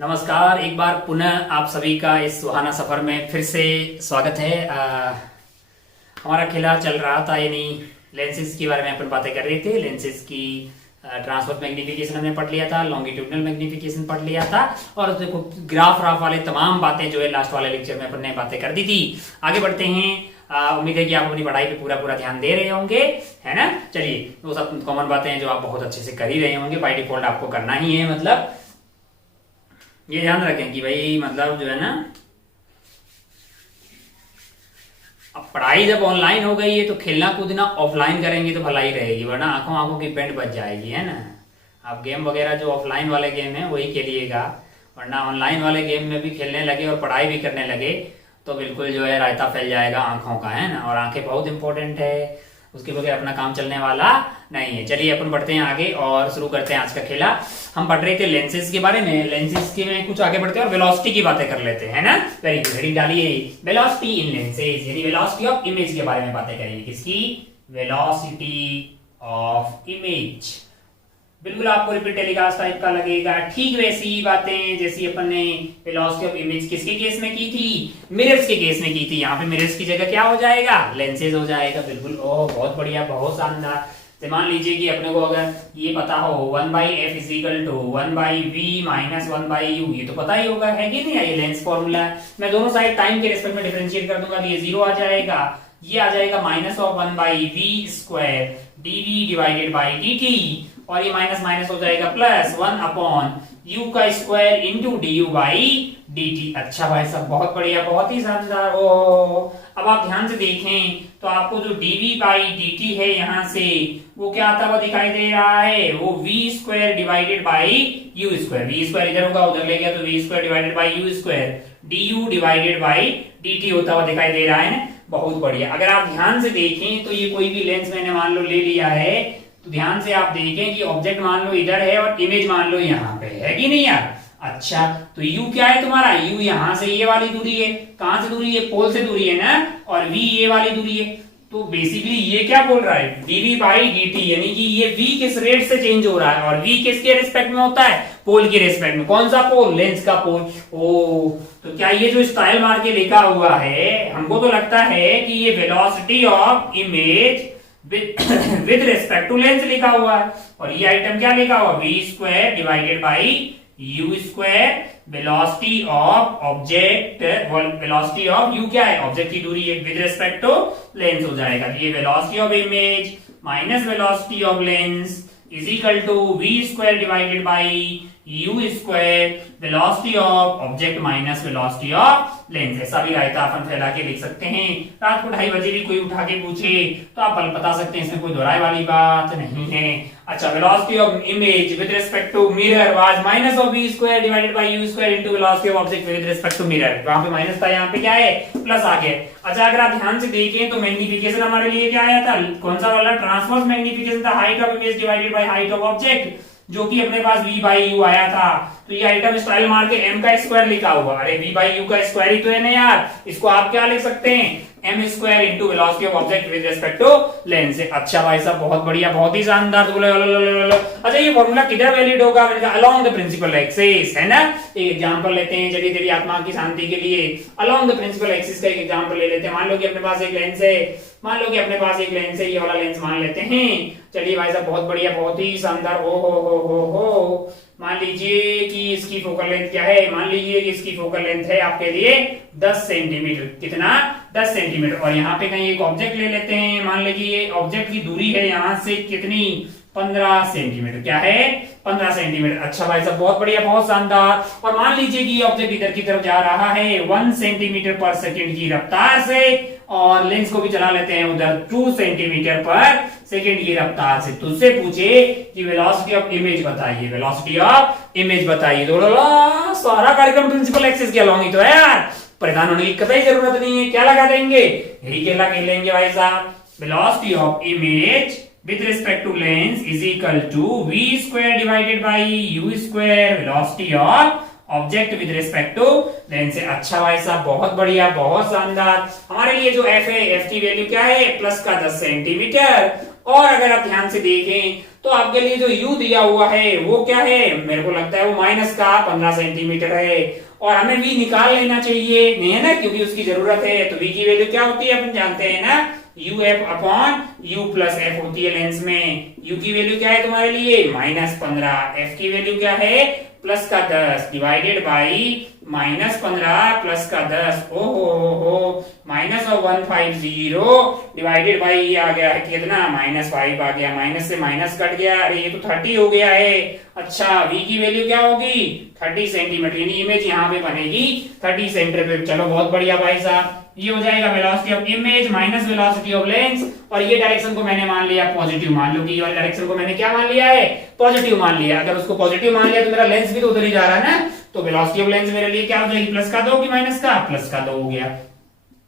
नमस्कार, एक बार पुनः आप सभी का इस सुहाना सफर में फिर से स्वागत है। हमारा खेला चल रहा था, यानी लेंसेज के बारे में अपन बातें कर रहे थे। लेंसेज की ट्रांसवर्स मैग्निफिकेशन हमने पढ़ लिया था, लॉन्गिट्यूडनल मैग्निफिकेशन पढ़ लिया था, और देखो ग्राफ राफ वाले तमाम बातें जो है लास्ट वाले लेक्चर में अपन ने बातें कर दी थी। आगे बढ़ते हैं। उम्मीद है कि आप अपनी पढ़ाई पे पूरा ध्यान दे रहे होंगे, है ना। चलिए, वो सब कॉमन बातें हैं जो आप बहुत अच्छे से कर ही रहे होंगे। बाय डिफॉल्ट आपको करना ही है। मतलब ये ध्यान रखें कि भाई मतलब जो है ना, अब पढ़ाई जब ऑनलाइन हो गई है तो खेलना कूदना ऑफलाइन करेंगे तो भलाई रहेगी, वरना आंखों आंखों की पेंट बच जाएगी, है ना। आप गेम वगैरह जो ऑफलाइन वाले गेम है वही खेलिएगा, वरना ऑनलाइन वाले गेम में भी खेलने लगे और पढ़ाई भी करने लगे तो बिल्कुल जो है रायता फैल जाएगा आंखों का, है ना। और आंखें बहुत इंपॉर्टेंट है, उसके बगैर अपना काम चलने वाला नहीं है। चलिए अपन बढ़ते हैं आगे और शुरू करते हैं आज का खेला। हम पढ़ रहे थे लेंसेज के बारे में, लेंसेज के में कुछ आगे बढ़ते हैं और वेलोसिटी की बातें कर लेते हैं, है ना। वेरी गुड, हेडिंग डालिए वेलोसिटी इन लेंसेज, यानी वेलोसिटी ऑफ इमेज के बारे में बातें करेंगे। किसकी? Velocity of image. बिल्कुल आपको रिपीट टेलीकास्ट टाइप का लगेगा, ठीक वैसी बातें जैसी अपन ने वेलोसिटी ऑफ इमेज किसके केस में की थी? मिरर्स के केस में की थी। यहाँ पे मिरर्स की जगह क्या हो जाएगा? लेंसेज हो जाएगा। बिल्कुल, ओह बहुत बढ़िया, बहुत शानदार। तो मान लीजिए कि अपने को अगर ये पता हो 1/f equal to 1/v minus 1/u, ये तो पता ही होगा, है कि नहीं। ये लेंस फॉर्मूला है। मैं दोनों साइड टाइम के रिस्पेक्ट में डिफरेंशिएट कर दूंगा तो ये 0 आ जाएगा, ये आ जाएगा minus of 1/v square dv divided by dt, और ये माइनस माइनस हो जाएगा प्लस 1 अपॉन u का square into du by dt। अच्छा भाई साहब, बहुत बढ़िया, बहुत ही शानदार। ओ अब आप ध्यान से देखें तो आपको जो dv बाई dt है यहाँ से वो क्या आता हुआ दिखाई दे रहा है? वो v square divided by u square. v square इधर होगा, उधर ले गया तो v square divided by u square du divided by dt होता हुआ दिखाई दे रहा है ना। बहुत बढ़िया। अगर आप ध्यान से देखें तो ये कोई भी लेंस मैंने मान लो ले लिया है, तो ध्यान से आप देखें कि ऑब्जेक्ट मान लो इधर है और इमेज मान लो यहाँ पे है कि नहीं यार। अच्छा, तो u क्या है तुम्हारा? u यहाँ से ये वाली दूरी है। कहां से दूरी है? पोल से दूरी है ना। और v ये वाली दूरी है। तो बेसिकली ये क्या बोल रहा है? dv बाई dt, यानी कि ये v किस रेट से चेंज हो रहा है, और v किसके रिस्पेक्ट में होता है? पोल के रिस्पेक्ट में। कौन सा पोल? लेंस का पोल। ओ तो क्या ये जो स्टाइल मार के लिखा हुआ है, हमको तो लगता है कि ये velocity of image with respect to lens लिखा हुआ है, और ये आइटम क्या लिखा हुआ? v square divided by u square velocity of object. Velocity of u क्या है? ऑब्जेक्ट की दूरी है, विद रिस्पेक्ट टू लेंस हो जाएगा। ये velocity of image minus velocity of lens is equal to v square divided by u square velocity of object minus velocity of lens. ऐसा भी रायता अपन फैला के लिख सकते हैं। रात को 2:30 बजे भी कोई उठा के पूछे तो आप बता सकते हैं, इसमें कोई दोहराए वाली बात नहीं है। अच्छा, velocity of image with respect to mirror was minus of v square divided by u square into velocity of object with respect to mirror. वहां पे माइनस था, यहाँ पे क्या है? प्लस आ गया। अच्छा, अगर आप ध्यान से देखें तो मैग्निफिकेशन हमारे लिए क्या आया था? कौन सा वाला? ट्रांसवर्स मैग्निफिकेशन था, height of image divided by height of object, जो कि अपने पास v बाई u आया था। तो ये आइटम स्टाइल मार के m का स्क्वायर लिखा हुआ। अरे v बाई u का स्क्वायर ही तो है ना यार। इसको आप क्या लिख सकते हैं? m square into velocity of object with respect to lens. अच्छा भाई साहब, बहुत बढ़िया, बहुत ही शानदार। तो बोले अच्छा, ये फॉर्मूला किधर वैलिड होगा? मैंने कहा अलोंग द प्रिंसिपल एक्सिस, है ना। एक एग्जांपल लेते हैं, चलिए तेरी आत्मा की शांति के लिए अलोंग द प्रिंसिपल एक्सिस का एक एग्जांपल ले लेते हैं। मान लो कि अपने पास एक लेंस है, ये वाला लेंस मान लेते हैं। चलिए भाई साहब, बहुत बढ़िया, बहुत ही शानदार। ओ हो। मान लीजिए कि इसकी फोकल लेंथ क्या है? मान लीजिए कि इसकी फोकल लेंथ है आपके लिए 10 सेंटीमीटर। कितना? 10 सेंटीमीटर। और यहाँ पे कहीं एक ऑब्जेक्ट ले लेते हैं। मान लीजिए ऑब्जेक्ट की दूरी है यहाँ से कितनी? 15 सेंटीमीटर। क्या है? 15 सेंटीमीटर। अच्छा भाई साहब, बहुत बढ़िया, बहुत शानदार। और मान लीजिए कि ये ऑब्जेक्ट इधर की तरफ जा रहा है 1 सेंटीमीटर पर सेकंड की रफ्तार से, और लेंस को भी चला लेते हैं उधर 2 सेंटीमीटर पर सेकंड की रफ्तार से। तुझसे पूछे कि वेलोसिटी ऑफ इमेज बताइए, वेलोसिटी ऑफ इमेज बताइए, तो सारा कार्यक्रम प्रिंसिपल एक्सिस के अलोंग ही तो है यार। परेशान होने की कतई जरूरत नहीं है। क्या लगा देंगे? यही केला खेल लेंगे भाई साहब। Velocity of image with respect to lens is equal to v square divided by u square velocity of object with respect to lens से। अच्छा भाई साहब, बहुत बढ़िया, बहुत शानदार। हमारे लिए जो f है, f की वैल्यू क्या है? प्लस का 10 सेंटीमीटर, और अगर आप ध्यान से देखें तो आपके लिए जो u दिया हुआ है वो क्या है, मेरे को लगता है वो माइनस का 15 सेंटीमीटर है, और हमें v निकाल लेना चाहिए, नहीं है ना, क्योंकि उसकी जरूरत है। तो v की वैल्यू क्या होती है अपन जानते हैं ना, you F upon you plus F होती है लेंस में। u की वैल्यू क्या है तुम्हारे लिए -15, f की वैल्यू क्या है प्लस का 10 डिवाइडेड बाई -15 प्लस का 10, ओहो -150 डिवाइडेड बाई ये आ गया है कितना -5 आ गया, माइनस से माइनस कट गया, अरे ये तो 30 हो गया है। अच्छा v की वैल्यू क्या होगी 30 सेंटीमीटर, यानी इमेज यहाँ पे बनेगी 30 सेंटीमीटर। चलो बहुत बढ़िया भाई साहब, ये हो जाएगा velocity of image minus velocity of lens, और ये डायरेक्शन को मैंने मान लिया पॉजिटिव, मान लो कि ये वाली डायरेक्शन को मैंने क्या मान लिया है पॉजिटिव मान लिया। अगर उसको पॉजिटिव मान लिया तो मेरा लेंस भी तो उधर ही जा रहा है ना, तो वेलोसिटी ऑफ लेंस मेरे लिए क्या हो जाएगी प्लस का 2 की माइनस का, प्लस का 2 हो गया।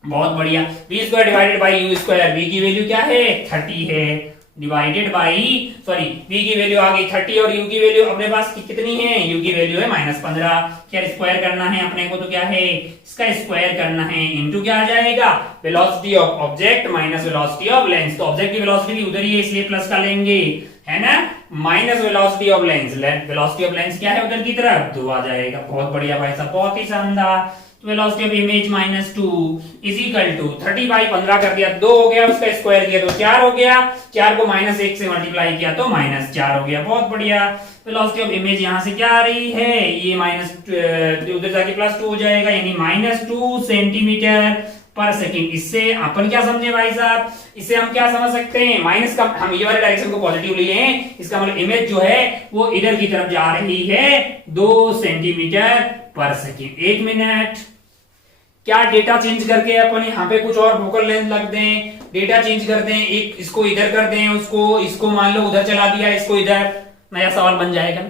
बहुत बढ़िया, v square divided by you square, v की वैल्यू क्या है 30 है, डिवाइडेड बाई सॉरी v की वैल्यू आ गई 30 और u की वैल्यू अपने पास कितनी है, u की वैल्यू है -15। क्या स्क्वायर करना है अपने को, तो क्या है इसका स्क्वायर करना है, इनटू क्या आ जाएगा velocity of object minus velocity of lens. तो ऑब्जेक्ट की वेलोसिटी भी उधर ही है इसलिए प्लस का लेंगे, है ना, minus velocity of lens, velocity of lens क्या है उधर की तरफ 2 आ जाएगा। बहुत बढ़िया भाई साहब, बहुत ही शानदार। Velocity of image -2 is equal to 30 by 15 कर दिया 2 हो गया, उसका स्क्वायर किया तो 4 हो गया, 4 को -1 से मल्टीप्लाई किया तो -4 हो गया। बहुत बढ़िया, वेलोसिटी ऑफ इमेज यहाँ से क्या आ रही है, ये माइनस उधर जाके +2 हो जाएगा, यानी -2 सेंटीमीटर पर सेकंड। इससे अपन क्या समझे भाई साहब, इससे हम क्या समझ सकते हैं, माइनस का हम ये वाले डायरेक्शन को पॉजिटिव लिए हैं, इसका मतलब इमेज जो है वो इधर की तरफ जा रही है 2 सेंटीमीटर पर सेकंड। 1 मिनट, क्या डेटा चेंज करके अपन यहाँ पे कुछ और फोकल लेंथ लग दें, डेटा चेंज कर दें, एक इसको इधर कर दें, उसको इसको मान लो उधर चला दिया, इसको इधर, नया सवाल बन जाएगा।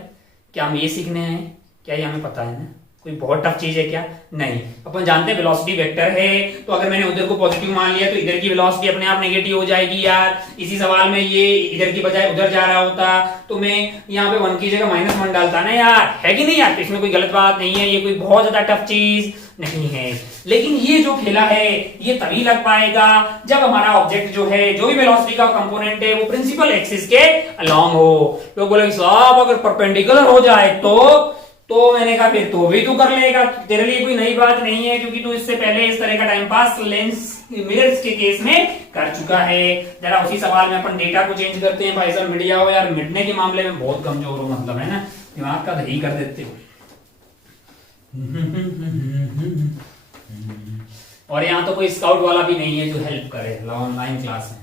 क्या हम ये सीखने हैं, क्या ये हमें पता है ना, कोई बहुत टफ चीज है क्या, नहीं। अपन जानते हैं वेलोसिटी वेक्टर है, तो अगर मैंने उधर को पॉजिटिव मान लिया तो इधर की वेलोसिटी अपने आप नेगेटिव हो जाएगी यार। इसी सवाल में ये इधर की बजाय उधर जा रहा होता तो मैं यहाँ पे 1 की जगह -1 डालता ना यार, है कि नहीं यार, इसमें कोई गलत बात नहीं है, ये कोई बहुत ज्यादा टफ चीज नहीं है। लेकिन ये जो खेला है ये तभी लग पाएगा जब हमारा ऑब्जेक्ट जो है, जो भी वेलोसिटी का कंपोनेंट है वो प्रिंसिपल एक्सिस के अलोंग हो। लोग बोले साहब अगर परपेंडिकुलर हो जाए तो मैंने कहा फिर तो भी तू कर लेगा, तेरे लिए कोई नई बात नहीं है, क्योंकि तू इससे पहले इस तरह का टाइम पास लेंस मिरर्स के केस में कर चुका है। जरा उसी सवाल में अपन डेटा को चेंज करते हैं भाई साहब, मिट जाओ यार, मिटने के मामले में बहुत कमजोर हो, मतलब है ना, दिमाग का दही कर देते हो। और यहाँ तो कोई स्काउट वाला भी नहीं है जो हेल्प करे, ऑनलाइन क्लास है।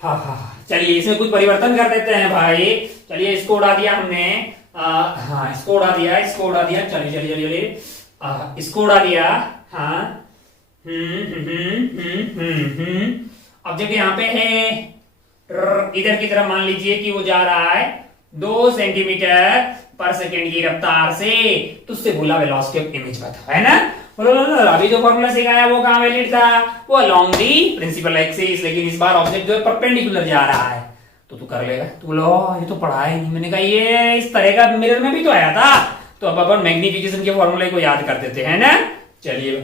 हाँ, चलिए इसमें कुछ परिवर्तन कर देते हैं भाई। चलिए इसको उड़ा दिया हमने, हाँ इसको उड़ा दिया, चलिए इसको उड़ा दिया, हाँ अब जब यहाँ पे है इधर की तरफ मान लीजिए कि वो जा रहा है 2 सेंटीमीटर पर सेकेंड की रफ्तार से, तो उससे बोला वेलोसिटी ऑफ इमेज बता, है ना। अभी जो फॉर्मूला सिखाया वो कहाँ वैलिड था, वो अलोंग दी प्रिंसिपल एक्सिस, लेकिन इस बार ऑब्जेक्ट जो है परपेंडिकुलर जा रहा है, तो तू कर लेगा। तू बोलो ये तो पढ़ा ही नहीं, मैंने कहा ये इस तरह का मिरर में भी तो आया था, तो अब अपन मैग्निफिकेशन के फॉर्मूले को याद कर देते हैं ना। चलिए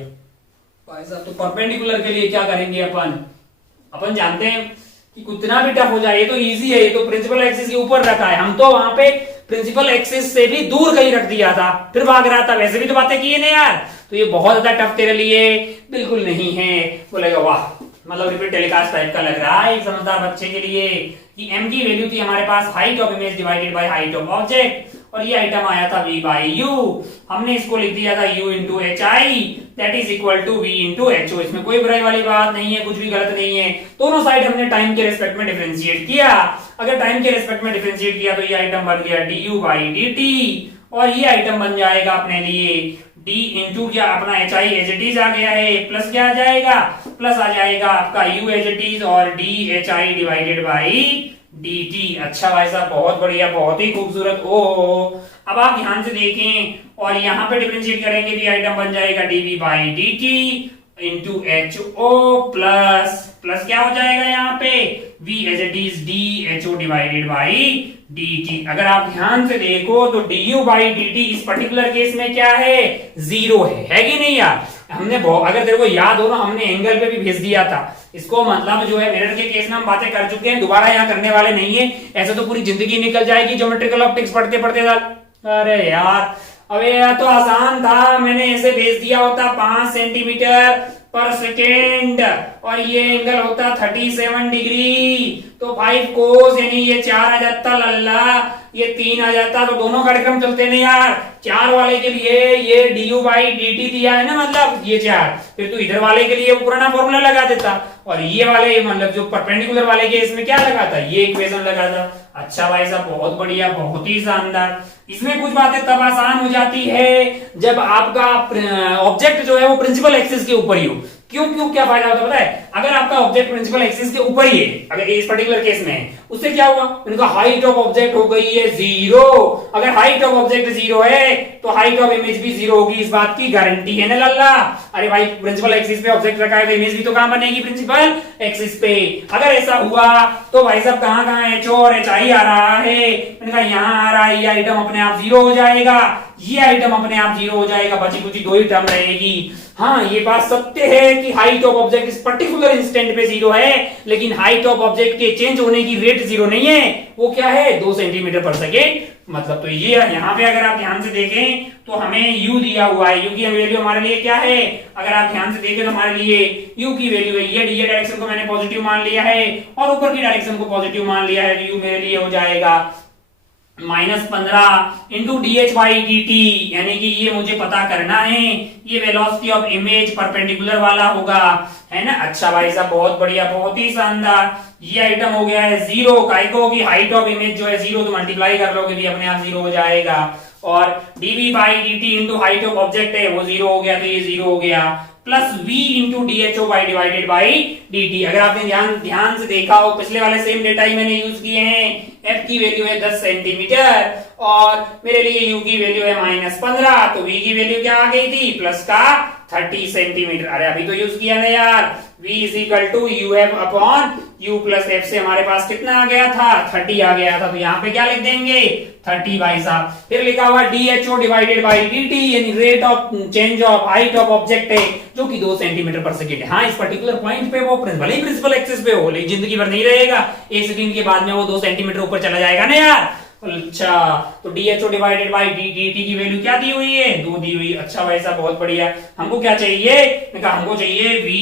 भाई साहब, तो परपेंडिकुलर के लिए क्या करेंगे अपन जानते हैं कि कितना भी टफ हो जाए, ये तो इजी है, ये तो प्रिंसिपल एक्सिस के ऊपर रखा है, हम तो वहां पे प्रिंसिपल एक्सिस से भी दूर कहीं रख दिया था, फिर भाग रहा था, वैसे भी तो बातें की है ना यार, तो ये बहुत ज्यादा टफ तेरे लिए बिल्कुल नहीं है। बोलेगा वाह, मतलब रिपीट टेलीकास्ट टाइप का लग रहा है एक समझदार बच्चे के लिए, कि m की वैल्यू थी हमारे पास height of image divided by height of object, और ये आइटम आया था v बाई u, हमने इसको लिख दिया था u into H I that is equal to v into H O. इसमें कोई बुराई वाली बात नहीं है, कुछ भी गलत नहीं है, दोनों साइड हमने टाइम के रेस्पेक्ट में डिफरेंशिएट किया। अगर टाइम के रेस्पेक्ट में डिफरेंशिएट किया तो ये आइटम बन गया du बाई dt, और ये आइटम बन जाएगा अपने लिए d इंटू क्या अपना H I as it is आ गया है, प्लस क्या आ जाएगा, प्लस आ जाएगा आपका u एज इट इज और d H I divided by dt। अच्छा भाई साहब, बहुत बढ़िया, बहुत ही खूबसूरत। ओ अब आप ध्यान से देखें और यहाँ पे डिफरेंशिएट करेंगे तो आइटम बन जाएगा dv by dt into H O plus क्या हो जाएगा यहाँ पे v as it is d H O divided by dt। अगर आप ध्यान से देखो तो du बाई dt इस पर्टिकुलर केस में क्या है, 0 है कि नहीं यार। हमने अगर तेरे को याद हो ना, हमने एंगल पे भी भेज दिया था इसको मतलब जो है मिरर के केस में हम बातें कर चुके हैं, दोबारा यहाँ करने वाले नहीं है। ऐसे तो पूरी जिंदगी निकल जाएगी ज्योमेट्रिकल ऑप्टिक्स पढ़ते पढ़ते साल। अरे यार अबे यार तो आसान था, मैंने ऐसे भेज दिया होता 5 सेंटीमीटर पर सेकेंड और ये एंगल होता 37 डिग्री, तो 5 कोस यानी ये 4 आ जाता लल्ला, ये 3 आ जाता, तो दोनों कार्यक्रम चलते नहीं यार। 4 वाले के लिए ये du बाई dt दिया है ना, मतलब ये 4, फिर तू इधर वाले के लिए पुराना फॉर्मूला लगा देता, और ये वाले मतलब जो परपेंडिकुलर वाले के इसमें क्या लगाता, ये इक्वेशन लगाता। अच्छा भाई साहब बहुत बढ़िया, बहुत ही शानदार। इसमें कुछ बातें तब आसान हो जाती है जब आपका ऑब्जेक्ट जो है वो प्रिंसिपल एक्सिस के ऊपर ही हो। क्यों क्यों क्या फायदा होता है पता है, अगर आपका ऑब्जेक्ट प्रिंसिपल एक्सिस के ऊपर ही है, अगर इस पर्टिकुलर केस में, उससे क्या हुआ, उनका हाइट ऑफ ऑब्जेक्ट हो गई है 0। अगर हाइट ऑफ ऑब्जेक्ट 0 है तो हाइट ऑफ इमेज भी 0 होगी, इस बात की गारंटी है ना लल्ला। अरे भाई प्रिंसिपल एक्सिस पे ऑब्जेक्ट रखा है तो इमेज भी तो कहां बनेगी, प्रिंसिपल एक्सिस पे। अगर ऐसा हुआ तो भाई साहब कहां कहां एच और एच आई आ रहा है, मैंने कहा यहां आ रहा है, ये आइटम अपने आप 0 हो जाएगा, ये आइटम अपने आप 0 हो जाएगा, बची कुची 2 ही टर्म रहेगी। हाँ ये बात सत्य है कि हाइट ऑफ ऑब्जेक्ट इस पर्टिकुलर इंस्टेंट पे 0 है, लेकिन हाइट ऑफ ऑब्जेक्ट के चेंज होने की रेट 0 नहीं है, वो क्या है 2 सेंटीमीटर पर सेकेंड। मतलब तो ये यहाँ पे अगर आप ध्यान से देखें तो हमें u दिया हुआ है, u की वैल्यू हमारे लिए क्या है, अगर आप ध्यान से देखें तो हमारे लिए u की वैल्यू है ये डायरेक्शन को मैंने पॉजिटिव मान लिया है और ऊपर की डायरेक्शन को पॉजिटिव मान लिया है, u मेरे लिए हो जाएगा -15 into D by D T, यानी कि ये मुझे पता करना है, ये वेलोसिटी ऑफ इमेज परपेंडिकुलर वाला होगा, है ना। अच्छा भाई साहब बहुत बढ़िया, बहुत ही शानदार। ये आइटम हो गया है 0, काय को होगी हाइट ऑफ इमेज जो है 0, तो मल्टीप्लाई कर लोगे भी अपने आप 0 हो जाएगा, और dv by dt into height of object है वो 0 हो गया, तो ये 0 हो गया, plus v into dho by divided by dt। अगर आपने ध्यान से देखा हो पिछले वाले सेम डेटा ही मैंने यूज किए हैं, f की वैल्यू है 10 सेंटीमीटर और मेरे लिए u की वैल्यू है -15, तो v की वैल्यू क्या आ गई थी, प्लस का 30 सेंटीमीटर। अरे अभी तो यूज किया ना यार, v is equal to U F upon u plus F से हमारे पास कितना आ गया था, 30 आ गया था, तो यहाँ पे क्या लिख देंगे 30 भाई साहब। फिर लिखा हुआ dho डिवाइडेड बाई dt, यानी rate of change of height of object है जो कि 2 सेंटीमीटर पर सेकेंड है। हाँ इस पर्टिकुलर पॉइंट पे वो भले ही प्रिंसिपल एक्सिस पे हो, लेकिन जिंदगी भर नहीं रहेगा, 1 सेकंड के बाद में वो 2 सेंटीमीटर ऊपर चला जाएगा ना यार। अच्छा तो dho डिवाइडेड बाई dt की वैल्यू क्या दी हुई है, 2 दी हुई। अच्छा भाई साहब बहुत बढ़िया। हमको क्या चाहिए, हमको चाहिए vi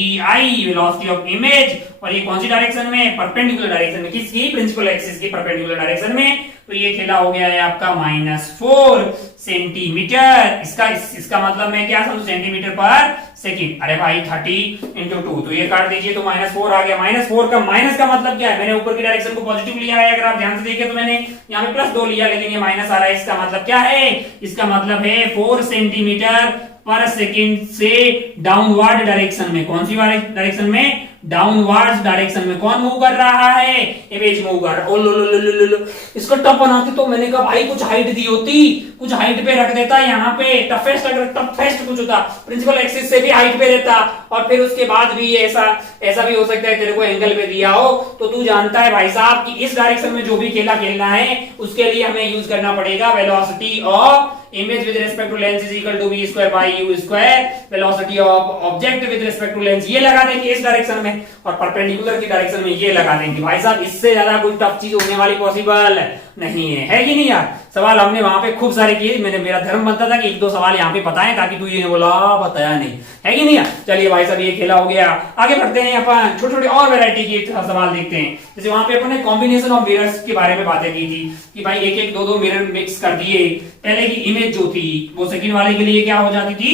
वेलोसिटी ऑफ इमेज, और ये कौन सी डायरेक्शन में, परपेंडिकुलर डायरेक्शन में, किसकी, प्रिंसिपल एक्सिस की परपेंडिकुलर डायरेक्शन में। तो ये खेला हो गया है आपका -4 सेंटीमीटर। इसका मतलब मैं क्या समझू, सेंटीमीटर पर सेकंड। अरे भाई 30 इंटू 2, तो ये काट दीजिए तो -4 आ गया। -4 का माइनस का मतलब क्या है, मैंने ऊपर की डायरेक्शन को पॉजिटिव लिया है, अगर आप ध्यान से देखें तो मैंने यहाँ पे +2 लिया, लेकिन ये माइनस आ रहा है। इसका मतलब क्या है, इसका मतलब है 4 सेंटीमीटर पर सेकंड से डाउनवर्ड डायरेक्शन में, कौन सी डायरेक्शन में, डाउनवर्ड डायरेक्शन में कौन मूव कर रहा है, इमेज मूव कर रहा है। इसको टफ बनाते तो मैंने कहा भाई कुछ हाइट दी होती, कुछ हाइट पे रख देता, यहाँ पे टफेस्ट, अगर टफेस्ट कुछ होता प्रिंसिपल एक्सिस से भी हाइट पे रहता, और फिर उसके बाद भी ऐसा भी हो सकता है तेरे को एंगल पे दिया हो, तो तू जानता है भाई साहब कि इस डायरेक्शन में जो भी खेलना है उसके लिए हमें यूज करना पड़ेगा velocity of image with respect to length is equal to v square by u square, velocity of object with respect to length ये लगा देंगे इस डायरेक्शन में, और परपेंडिकुलर की डायरेक्शन में ये लगा देंगे। भाई साहब इससे ज्यादा कोई टफ चीज होने वाली पॉसिबल नहीं है कि नहीं यार। सवाल हमने वहां पे खूब सारे किए, मेरा धर्म बनता था कि 1-2 सवाल यहाँ पे बताएं ताकि तू ये बोला बताया नहीं, है कि नहीं यार। चलिए भाई साहब ये खेला हो गया, आगे बढ़ते हैं अपन छोटे छोटे और वैरायटी के सवाल देखते हैं। जैसे वहां पे अपन ने कॉम्बिनेशन ऑफ मिरर्स के बारे में बातें की थी कि भाई 1-1 2-2 मिरर मिक्स कर दिए, पहले की इमेज जो थी वो सेकंड वाले के लिए क्या हो जाती थी,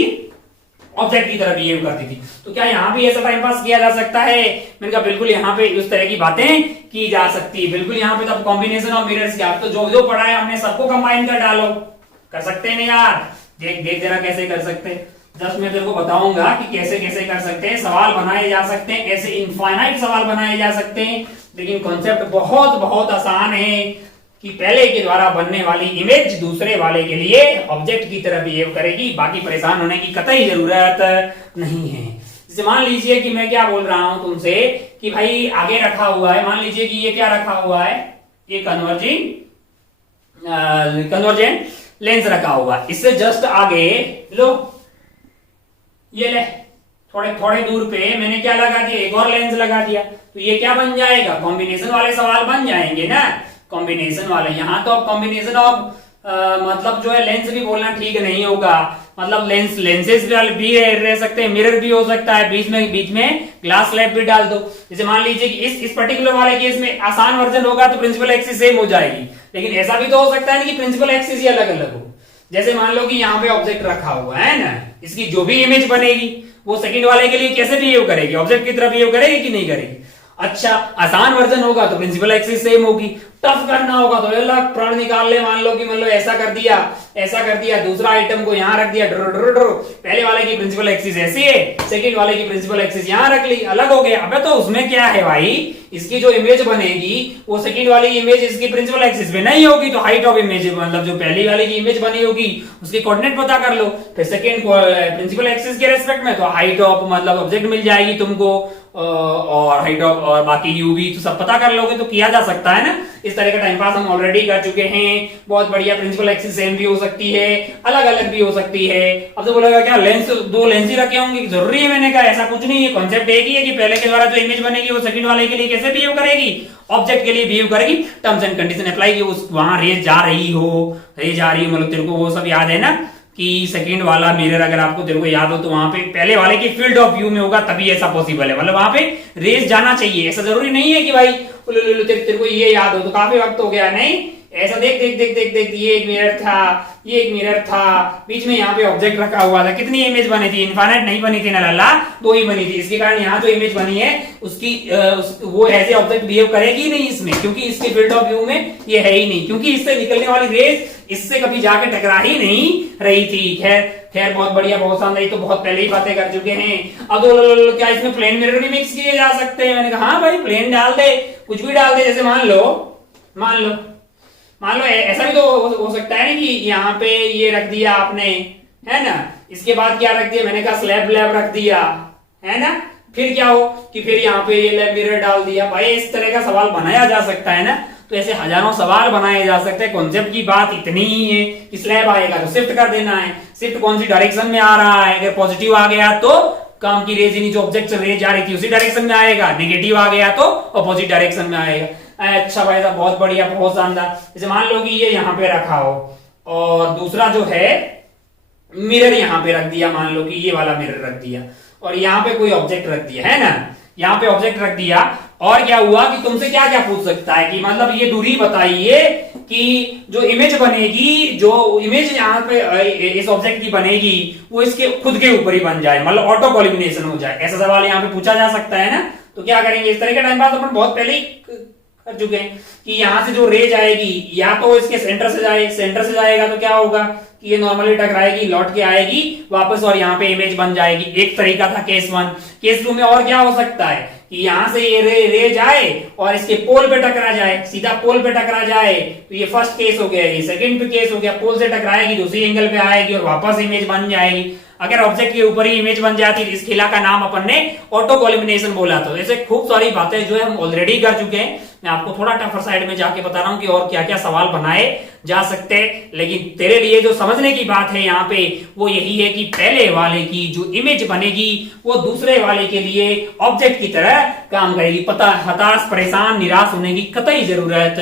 ऑब्जेक्ट की तरह बिहेव करती थी। तो क्या यहाँ भी ऐसा टाइम पास किया जा सकता है, मैंने कहा बिल्कुल यहाँ पे उस तरह की बातें की जा सकती है, बिल्कुल यहाँ पे। तब कॉम्बिनेशन ऑफ मिरर्स क्या, तो जो जो पढ़ा है हमने सबको कंबाइन कर डालो, कर सकते हैं ना यार। देख जरा कैसे कर सकते हैं, जस्ट मैं तेरे को बताऊंगा कि कैसे कैसे कर सकते हैं। सवाल बनाए जा सकते हैं, ऐसे इनफाइनाइट सवाल बनाए जा सकते हैं, लेकिन कॉन्सेप्ट बहुत बहुत आसान है कि पहले के द्वारा बनने वाली इमेज दूसरे वाले के लिए ऑब्जेक्ट की तरह बिहेव करेगी, बाकी परेशान होने की कतई जरूरत नहीं है। जैसे मान लीजिए कि मैं क्या बोल रहा हूं तुमसे कि भाई आगे रखा हुआ है, मान लीजिए कि ये क्या रखा हुआ है, ये कन्वर्जेंट लेंस रखा हुआ है, इससे जस्ट आगे लो, ये ले थोड़े थोड़े दूर पे मैंने क्या लगा दिया, एक और लेंस लगा दिया, तो ये क्या बन जाएगा, कॉम्बिनेशन वाले सवाल बन जाएंगे ना, कॉम्बिनेशन वाले। यहाँ तो अब कॉम्बिनेशन ऑफ मतलब जो है लेंस भी बोलना ठीक नहीं होगा, मतलब लेंसेज भी रह सकते हैं, मिरर भी हो सकता है, बीच में ग्लास स्लैब भी डाल दो। जैसे मान लीजिए कि इस पर्टिकुलर वाले केस में आसान वर्जन होगा तो प्रिंसिपल एक्सिस सेम हो जाएगी, लेकिन ऐसा भी तो हो सकता है ना कि प्रिंसिपल एक्सिस ही अलग अलग हो। जैसे मान लो कि यहाँ पे ऑब्जेक्ट रखा हुआ है ना, इसकी जो भी इमेज बनेगी वो सेकंड वाले के लिए कैसे बिहेव करेगी, ऑब्जेक्ट की तरह बिहेव करेगी कि नहीं करेगी। अच्छा, आसान वर्जन होगा तो प्रिंसिपल एक्सिस सेम होगी, टफ करना होगा तो अलग प्राण निकाल ले, मान लो कि मतलब ऐसा कर दिया, दूसरा आइटम को यहाँ रख दिया, पहले वाले की प्रिंसिपल एक्सिस ऐसी है, सेकंड वाले की प्रिंसिपल एक्सिस यहाँ रख ली, अलग हो गया। अबे तो उसमें क्या है भाई, इसकी जो इमेज बनेगी वो सेकंड वाली इमेज इसकी प्रिंसिपल एक्सिस पे नहीं होगी, तो हाइट ऑफ इमेज मतलब जो पहली वाले की इमेज बनी होगी उसके कोऑर्डिनेट पता कर लो, फिर सेकंड प्रिंसिपल एक्सिस के रेस्पेक्ट में तो हाइट ऑफ मतलब ऑब्जेक्ट मिल जाएगी तुमको, और हाइट ऑफ और बाकी यू भी तो सब पता कर लोगे, तो किया जा सकता है ना। इस तरह का टाइम पास हम ऑलरेडी कर चुके हैं, बहुत बढ़िया। प्रिंसिपल एक्सिस सेम भी हो सकती है, अलग अलग भी हो सकती है। अब तो बोलेगा क्या लेंस, दो लेंस ही रखे होंगे जरूरी है, मैंने कहा ऐसा कुछ नहीं है, कॉन्सेप्ट एक ही है कि पहले के द्वारा जो इमेज बनेगी वो सेकंड वाले के लिए कैसे बिहेव करेगी, ऑब्जेक्ट के लिए बिहेव करेगी, टर्म्स एंड कंडीशन अप्लाई की, उस वहां रेज जा रही हो, मतलब तेरे को वो सब याद है ना कि सेकंड वाला मिरर अगर आपको तेरे को याद हो तो वहां पे पहले वाले की फील्ड ऑफ व्यू में होगा तभी ऐसा पॉसिबल है, मतलब वहां पे रेज जाना चाहिए। ऐसा जरूरी नहीं है कि भाई तेरे को ये याद हो तो काफी वक्त हो गया, नहीं, ऐसा देख देख देख देख देख ये एक मिरर था, ये एक मिरर था, बीच में यहाँ पे ऑब्जेक्ट रखा हुआ था, कितनी इमेज बनी थी, इनफाइनाइट नहीं बनी थी ना लल्ला, दो ही बनी थी। इसके कारण यहाँ जो इमेज बनी है उसकी वो ऐसे ऑब्जेक्ट बिहेव करेगी नहीं इसमें, क्योंकि इसके फील्ड ऑफ व्यू में ये है ही नहीं, क्योंकि इससे निकलने वाली रेज इससे कभी जाके टकरा ही नहीं रही थी। खैर बहुत बढ़िया, बहुत शानदार, तो बहुत पहले ही बातें कर चुके हैं। अब तो क्या इसमें प्लेन मिरर भी मिक्स किए जा सकते हैं, मैंने कहा हाँ भाई प्लेन डाल दे, कुछ भी डाल दे। जैसे मान लो ऐसा भी तो हो सकता है ना कि यहाँ पे ये रख दिया आपने, है ना, इसके बाद क्या रख दिया, मैंने कहा स्लैब रख दिया, है ना, फिर क्या हो कि फिर यहाँ पे ये लैब मिरर डाल दिया। भाई इस तरह का सवाल बनाया जा सकता है ना, तो ऐसे हजारों सवाल बनाए जा सकते हैं। कॉन्सेप्ट की बात इतनी ही है कि स्लैब आएगा तो शिफ्ट कर देना है, शिफ्ट कौन सी डायरेक्शन में आ रहा है, अगर पॉजिटिव आ गया तो काम की रेज जो ऑब्जेक्ट से रेज जा रही थी उसी डायरेक्शन में आएगा, नेगेटिव आ गया तो अपोजिट डायरेक्शन में आएगा। अच्छा भाई साहब बहुत बढ़िया, बहुत शानदार। जैसे मान लो कि ये यहाँ पे रखा हो और दूसरा जो है मिरर यहाँ पे रख दिया, मान लो कि ये वाला मिरर रख दिया और यहाँ पे कोई ऑब्जेक्ट रख दिया, है ना, यहाँ पे ऑब्जेक्ट रख दिया, और क्या हुआ कि तुमसे क्या क्या पूछ सकता है कि मतलब ये दूरी बताइए कि जो इमेज बनेगी, जो इमेज यहाँ पे इस ऑब्जेक्ट की बनेगी वो इसके खुद के ऊपर ही बन जाए, मतलब ऑटो कॉलिमिनेशन हो जाए, ऐसा सवाल यहाँ पे पूछा जा सकता है ना। तो क्या करेंगे, इस तरह का टाइम पास अपन बहुत पहले ही कर चुके हैं कि यहाँ से जो रेज आएगी या तो इसके सेंटर से जाएगा तो क्या होगा कि ये नॉर्मली टकराएगी, लौट के आएगी वापस और यहाँ पे इमेज बन जाएगी। एक तरीका था केस 1। केस 2 में और क्या हो सकता है कि यहाँ से ये रे जाए और इसके पोल पे टकरा जाए, सीधा पोल पे टकरा जाए, तो ये फर्स्ट केस हो गया, ये सेकंड पे केस हो गया, पोल से टकराएगी, दूसरी एंगल पे आएगी और वापस इमेज बन जाएगी। अगर ऑब्जेक्ट के ऊपर ही इमेज बन जाती इस खिला का नाम अपन ने ऑटो कॉलिमिनेशन बोला। तो ऐसे खूब सारी बातें जो है हम ऑलरेडी कर चुके हैं, मैं आपको थोड़ा टफर साइड में जाके बता रहा हूं कि और क्या क्या सवाल बनाए जा सकते हैं। लेकिन तेरे लिए जो समझने की बात है यहाँ पे वो यही है कि पहले वाले की जो इमेज बनेगी वो दूसरे वाले के लिए ऑब्जेक्ट की तरह काम करेगी। पता हताश परेशान निराश होने की कतई जरूरत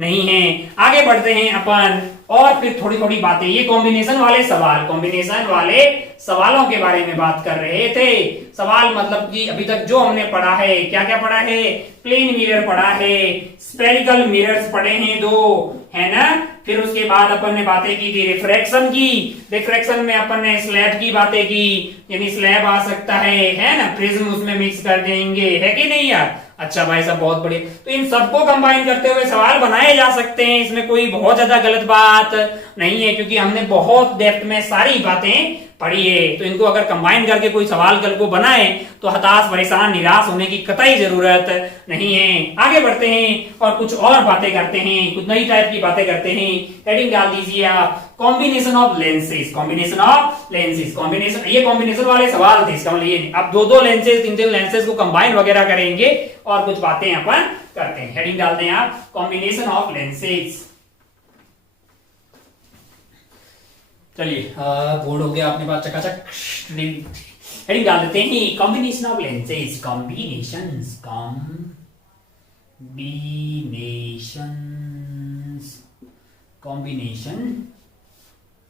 नहीं है। आगे बढ़ते हैं अपन और फिर थोड़ी थोड़ी बातें, ये कॉम्बिनेशन वाले सवालों के बारे में बात कर रहे थे। सवाल मतलब कि अभी तक जो हमने पढ़ा है, क्या क्या पढ़ा है, प्लेन मिरर पढ़ा है, स्फेरिकल मिरर्स पढ़े हैं 2, है ना। फिर उसके बाद अपन ने बातें की थी रिफ्रैक्शन की, रिफ्रैक्शन में अपन ने स्लैब की बातें की, यानी स्लैब आ सकता है ना, प्रिज्म उसमें मिक्स कर देंगे, है कि नहीं यार। अच्छा भाई साहब बहुत बढ़िया। तो इन सबको कंबाइन करते हुए सवाल बनाए जा सकते हैं, इसमें कोई बहुत ज्यादा गलत बात नहीं है क्योंकि हमने बहुत डेप्थ में सारी बातें पढ़ी है। तो इनको अगर कंबाइन करके कोई सवाल कल को बनाए तो हताश परेशान निराश होने की कतई जरूरत नहीं है। आगे बढ़ते हैं और कुछ और बातें करते हैं, कुछ नई टाइप की बातें करते हैं। हेडिंग डाल दीजिए आप कॉम्बिनेशन ऑफ लेंसेज, ये कॉम्बिनेशन वाले सवाल थे, इसका मतलब ये अब 2-2 लेंसेज 3-3 लेंसेज को कंबाइन वगैरह करेंगे और कुछ बातें अपन करते हैं। हेडिंग डालते हैं आप कॉम्बिनेशन ऑफ लेंसेज। चलिए बोर्ड हो गया अपने पास चकाचक हेडिंग डाल देते हैं combination of lenses, combination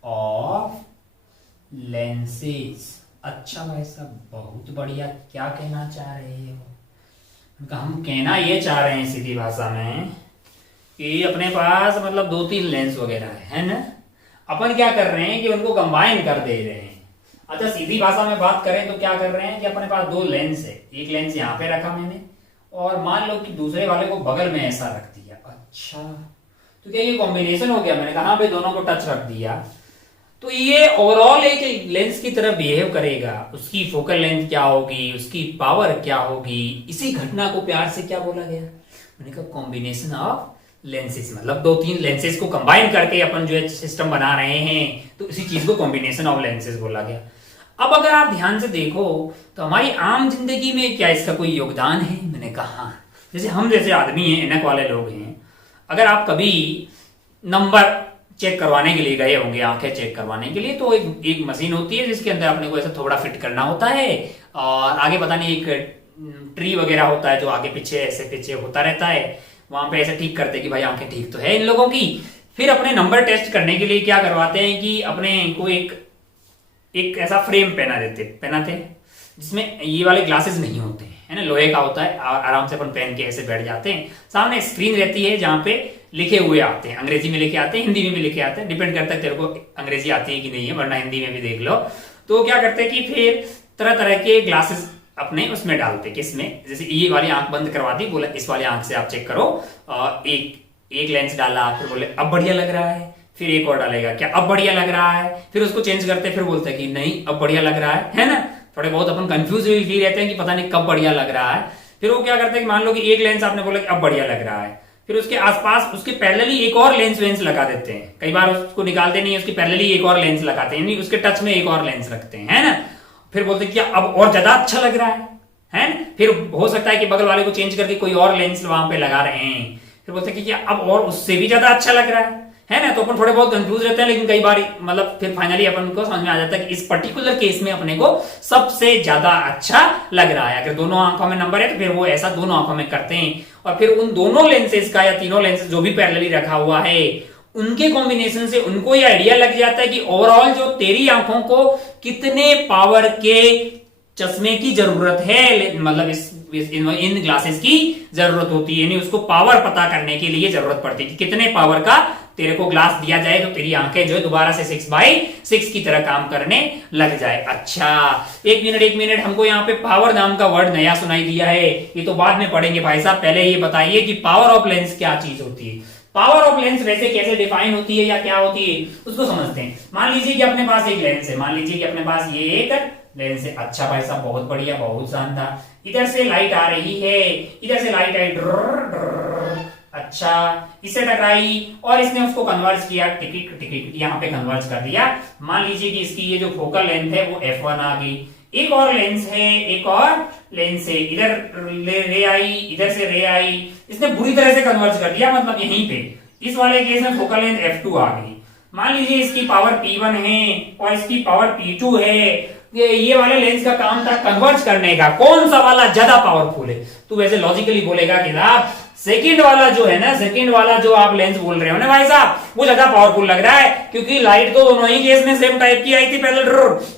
of lenses. अच्छा भाई साहब, बहुत बढ़िया। क्या कहना चाह रहे हो? हम कहना ये चाह रहे हैं सीधी भाषा में कि अपने पास मतलब 2-3 लेंस वगैरह है ना, अपन क्या कर रहे हैं कि उनको कंबाइन कर दे रहे हैं। अच्छा, सीधी भाषा में बात करें तो क्या कर रहे हैं कि अपने पास 2 लेंस है, एक लेंस यहाँ पे रखा मैंने और मान लो कि दूसरे वाले को बगल में ऐसा रख दिया। अच्छा, तो क्या ये कॉम्बिनेशन हो गया? मैंने कहा भाई दोनों को टच रख दिया तो ये ओवरऑल एक लेंस की तरह बिहेव करेगा। उसकी फोकल लेंथ क्या होगी, उसकी पावर क्या होगी, इसी घटना को प्यार से क्या बोला गया? मैंने कहा कॉम्बिनेशन ऑफ लेंसेज, मतलब 2-3 लेंसेज को कंबाइन करके अपन जो है सिस्टम बना रहे हैं, तो इसी चीज को कॉम्बिनेशन ऑफ लेंसेज बोला गया। अब अगर आप ध्यान से देखो तो हमारी आम जिंदगी में क्या इसका कोई योगदान है? मैंने कहा जैसे हम जैसे आदमी हैं, एनक वाले लोग हैं, अगर आप कभी नंबर चेक करवाने के लिए गए होंगे, आंखें चेक करवाने के लिए, तो एक मशीन होती है जिसके अंदर अपने को ऐसा थोड़ा फिट करना होता है और आगे पता नहीं एक ट्री वगैरह होता है जो आगे पीछे ऐसे पीछे होता रहता है, वहां पे ऐसे ठीक करते कि भाई आंखें ठीक तो है इन लोगों की। फिर अपने नंबर टेस्ट करने के लिए क्या करवाते हैं कि अपने को एक ऐसा फ्रेम पहनाते हैं जिसमें ये वाले ग्लासेस नहीं होते हैं, है ना, लोहे का होता है, आराम से अपन पहन के ऐसे बैठ जाते हैं। सामने स्क्रीन रहती है जहां पे लिखे हुए आते हैं, अंग्रेजी में लिखे आते हैं, हिंदी में भी लिखे आते हैं, डिपेंड करता है तेरे को अंग्रेजी आती है कि नहीं है, वरना हिंदी में भी देख लो। तो क्या करते हैं कि फिर तरह तरह के ग्लासेस अपने उसमें डालते, किसमें, जैसे ये वाली आंख बंद करवा दी, बोला इस वाली आंख से आप चेक करो, एक लेंस डाला, फिर बोले अब बढ़िया लग रहा है, फिर एक और डालेगा, क्या अब बढ़िया लग रहा है, फिर उसको चेंज करते, फिर बोलते हैं कि नहीं अब बढ़िया लग रहा है ना। थोड़े बहुत अपन कंफ्यूज भी रहते हैं कि पता नहीं कब बढ़िया लग रहा है। फिर वो क्या करते हैं कि मान लो कि एक लेंस आपने बोला कि अब बढ़िया लग रहा है, फिर उसके आसपास उसके पैरेलली एक और लेंस लगा देते हैं, कई बार उसको निकालते नहीं है, उसके पैरेलली एक और लेंस लगाते हैं, यानी उसके टच में एक और लेंस रखते हैं, है ना। फिर बोलते हैं कि अब और ज्यादा अच्छा लग रहा है ना। फिर हो सकता है कि बगल वाले को चेंज करके कोई और लेंस वहां पे लगा रहे हैं, फिर बोलते हैं कि अब और उससे भी ज्यादा अच्छा लग रहा है ना। तो अपन थोड़े बहुत कंफ्यूज रहते हैं, लेकिन कई बार मतलब फिर फाइनली अपन को समझ में आ जाता है कि इस पर्टिकुलर केस में अपने को सबसे ज्यादा अच्छा लग रहा है। अगर दोनों आंखों में नंबर है तो फिर वो ऐसा दोनों आंखों में करते हैं और फिर उन दोनों लेंसेज का या तीनों लेंसेज जो भी पैरेलली रखा हुआ है उनके कॉम्बिनेशन से उनको ये आइडिया लग जाता है कि ओवरऑल जो तेरी आंखों को कितने पावर के चश्मे की जरूरत है, मतलब इन ग्लासेस की जरूरत होती है, यानी उसको पावर पता करने के लिए जरूरत पड़ती है कि कितने पावर का तेरे को ग्लास दिया जाए तो तेरी आंखें जो है दोबारा से 6/6 की तरह काम करने लग जाए। अच्छा, एक मिनट, हमको यहाँ पे पावर नाम का वर्ड नया सुनाई दिया है, ये तो बाद में पढ़ेंगे भाई साहब। पहले ये बताइए कि पावर ऑफ लेंस क्या चीज होती है। पावर ऑफ लेंस वैसे कैसे डिफाइन होती है या क्या होती है उसको समझते हैं। मान लीजिए कि अपने पास एक लेंस है, मान लीजिए कि अपने पास ये एक लेंस है। अच्छा भाई साहब, बहुत बढ़िया, बहुत शानदार। इधर से लाइट आ रही है, इधर से लाइट आई, अच्छा इससे टकराई और इसने उसको कन्वर्ज किया, टिकट यहाँ पे कन्वर्ज कर दिया। मान लीजिए कि इसकी ये जो फोकल लेंथ है वो f1 आ गई। एक और लेंस है, एक और लेंस है, इधर रे आई, इधर से रे आई, इसने बुरी तरह से कन्वर्ज कर दिया, मतलब यहीं पे इस वाले केस में फोकल लेंथ f2 आ गई। मान लीजिए इसकी पावर P1 है और इसकी पावर P2 है। ये वाले लेंस का काम था कन्वर्ज करने का, कौन सा वाला ज्यादा पावरफुल है। तो वैसे लॉजिकली बोलेगा कि साहब सेकंड वाला जो है ना, सेकंड वाला जो आप लेंस बोल रहे हो ना भाई साहब, वो ज्यादा पावरफुल लग रहा है, क्योंकि लाइट तो दोनों ही केस में सेम टाइप की आई थी पहले,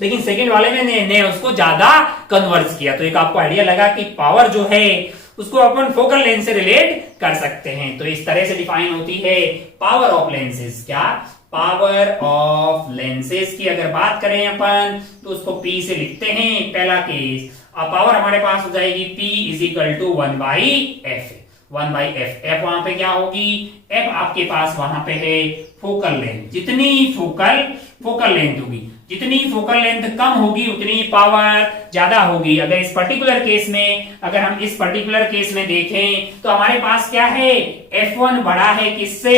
लेकिन सेकंड वाले में ने उसको ज्यादा कन्वर्ज किया। तो एक आपको आइडिया लगा कि पावर जो है उसको अपन फोकल लेंस से रिलेट कर सकते हैं। तो इस तरह से डिफाइन होती है पावर ऑफ लेंसेज। क्या पावर ऑफ लेंसेज की अगर बात करें अपन तो उसको P से लिखते हैं, पहला केस। अब पावर हमारे पास हो जाएगी P is equal to 1/f, 1/f। f वहां पे क्या होगी, f आपके पास वहां पे है फोकल लेंथ। जितनी फोकल लेंथ होगी, जितनी फोकल लेंथ कम होगी उतनी पावर ज्यादा होगी। अगर इस पर्टिकुलर केस में, अगर हम इस पर्टिकुलर केस में देखें तो हमारे पास क्या है, f1 बड़ा है किससे,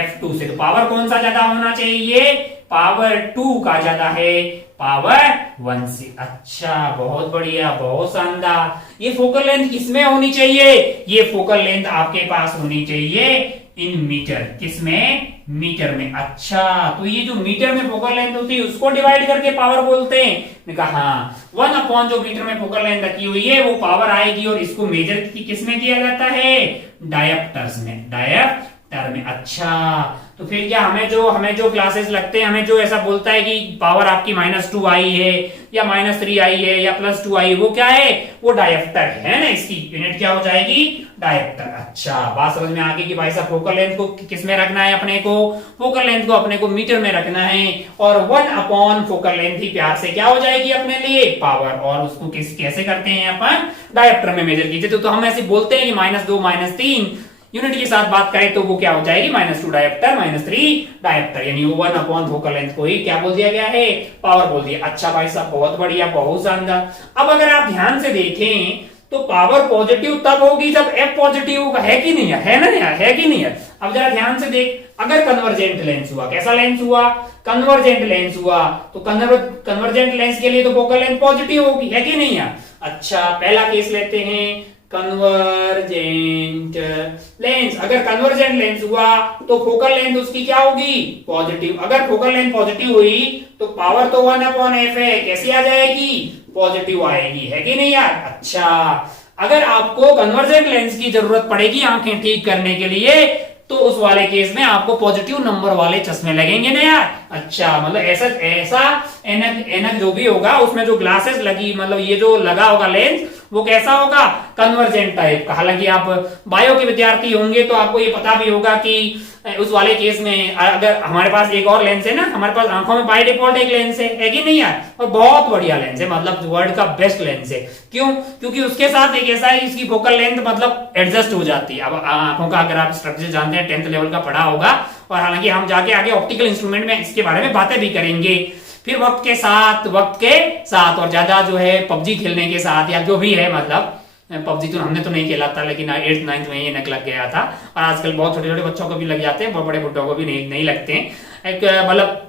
f2 से। तो पावर कौन सा ज्यादा होना चाहिए, पावर 2 का ज्यादा है पावर 1 से। अच्छा, बहुत बढ़िया, बहुत शानदार। ये फोकल लेंथ किसमें होनी चाहिए, ये फोकल लेंथ आपके पास होनी चाहिए इन मीटर, किसमें, मीटर में। अच्छा, तो ये जो मीटर में फोकल लेंथ होती है उसको डिवाइड करके पावर बोलते हैं। मैंने कहा हाँ, 1 जो मीटर में फोकल लेंथ रखी हुई है वो पावर आएगी, और इसको मेजर किसमें किया जाता है, डायोप्टर्स में, डायोप्टर में। अच्छा, तो फिर क्या हमें जो क्लासेस लगते हैं, हमें जो ऐसा बोलता है कि पावर आपकी -2 आई है या -3 आई है या +2 आई है, वो क्या है, वो डायोप्टर है ना, इसकी यूनिट क्या हो जाएगी, डायोप्टर। अच्छा, बात समझ में आ गई कि भाई साहब फोकल लेंथ को किस में रखना है, अपने को फोकल लेंथ को अपने को मीटर में रखना है, और 1 फोकल लेंथ ही प्यार से क्या हो जाएगी अपने लिए, पावर। और उसको कैसे करते हैं अपन, डायोप्टर में मेजर कीजिए। तो हम ऐसे बोलते हैं कि -2 -3 यूनिट के साथ बात करें तो वो क्या हो जाएगी, -2 डायोप्टर, -3 डायोप्टर, यानी 1 फोकल लेंथ को ही क्या बोल दिया गया है, पावर बोल दिया। अच्छा भाई साहब, बहुत बढ़िया, बहुत शानदार। अब अगर आप ध्यान से देखें तो पावर पॉजिटिव तब होगी जब एफ पॉजिटिव होगा, है कि नहीं है ना यार, है कि नहीं है। अब जरा ध्यान से देख, अगर कन्वर्जेंट लेंस हुआ, कैसा लेंस हुआ, कन्वर्जेंट लेंस हुआ, तो कन्वर्जेंट लेंस के लिए तो फोकल लेंथ पॉजिटिव होगी, है कि नहीं है। अच्छा, पहला केस लेते हैं, कन्वर्जेंट लेंस। अगर कन्वर्जेंट लेंस हुआ तो फोकल लेंथ उसकी क्या होगी, पॉजिटिव। अगर फोकल लेंथ पॉजिटिव हुई तो पावर तो 1/f है, कैसी आ जाएगी, पॉजिटिव आएगी, है कि नहीं यार। अच्छा, अगर आपको कन्वर्जेंट लेंस की जरूरत पड़ेगी आंखें ठीक करने के लिए, तो उस वाले केस में आपको पॉजिटिव नंबर वाले चश्मे लगेंगे ना यार। अच्छा, मतलब ऐसा एनक जो भी होगा उसमें जो ग्लासेस लगी, मतलब ये जो लगा होगा लेंस, वो कैसा होगा, कन्वर्जेंट टाइप का। हालांकि आप बायो के विद्यार्थी होंगे तो आपको ये पता भी होगा कि उस वाले केस में अगर हमारे पास एक और लेंस है ना, हमारे पास आंखों में बाय डिफॉल्ट एक लेंस है कि नहीं यार, और बहुत बढ़िया लेंस है, मतलब वर्ल्ड का बेस्ट लेंस है। क्यों, क्योंकि उसके साथ एक ऐसा है, इसकी फोकल लेंथ मतलब एडजस्ट हो जाती है। अब आंखों का अगर आप स्ट्रक्चर जानते हैं, 10th लेवल का पढ़ा होगा, और हालांकि हम जाके आगे ऑप्टिकल इंस्ट्रूमेंट में इसके बारे में बातें भी करेंगे। फिर वक्त के साथ और ज्यादा जो है पबजी खेलने के साथ या जो भी है, मतलब पबजी तो हमने तो नहीं खेला था, लेकिन 8th 9th में ये नक लग गया था, और आजकल बहुत छोटे छोटे बच्चों को भी लग जाते हैं, बहुत बड़े बुड्ढों को भी नहीं लगते हैं। एक मतलब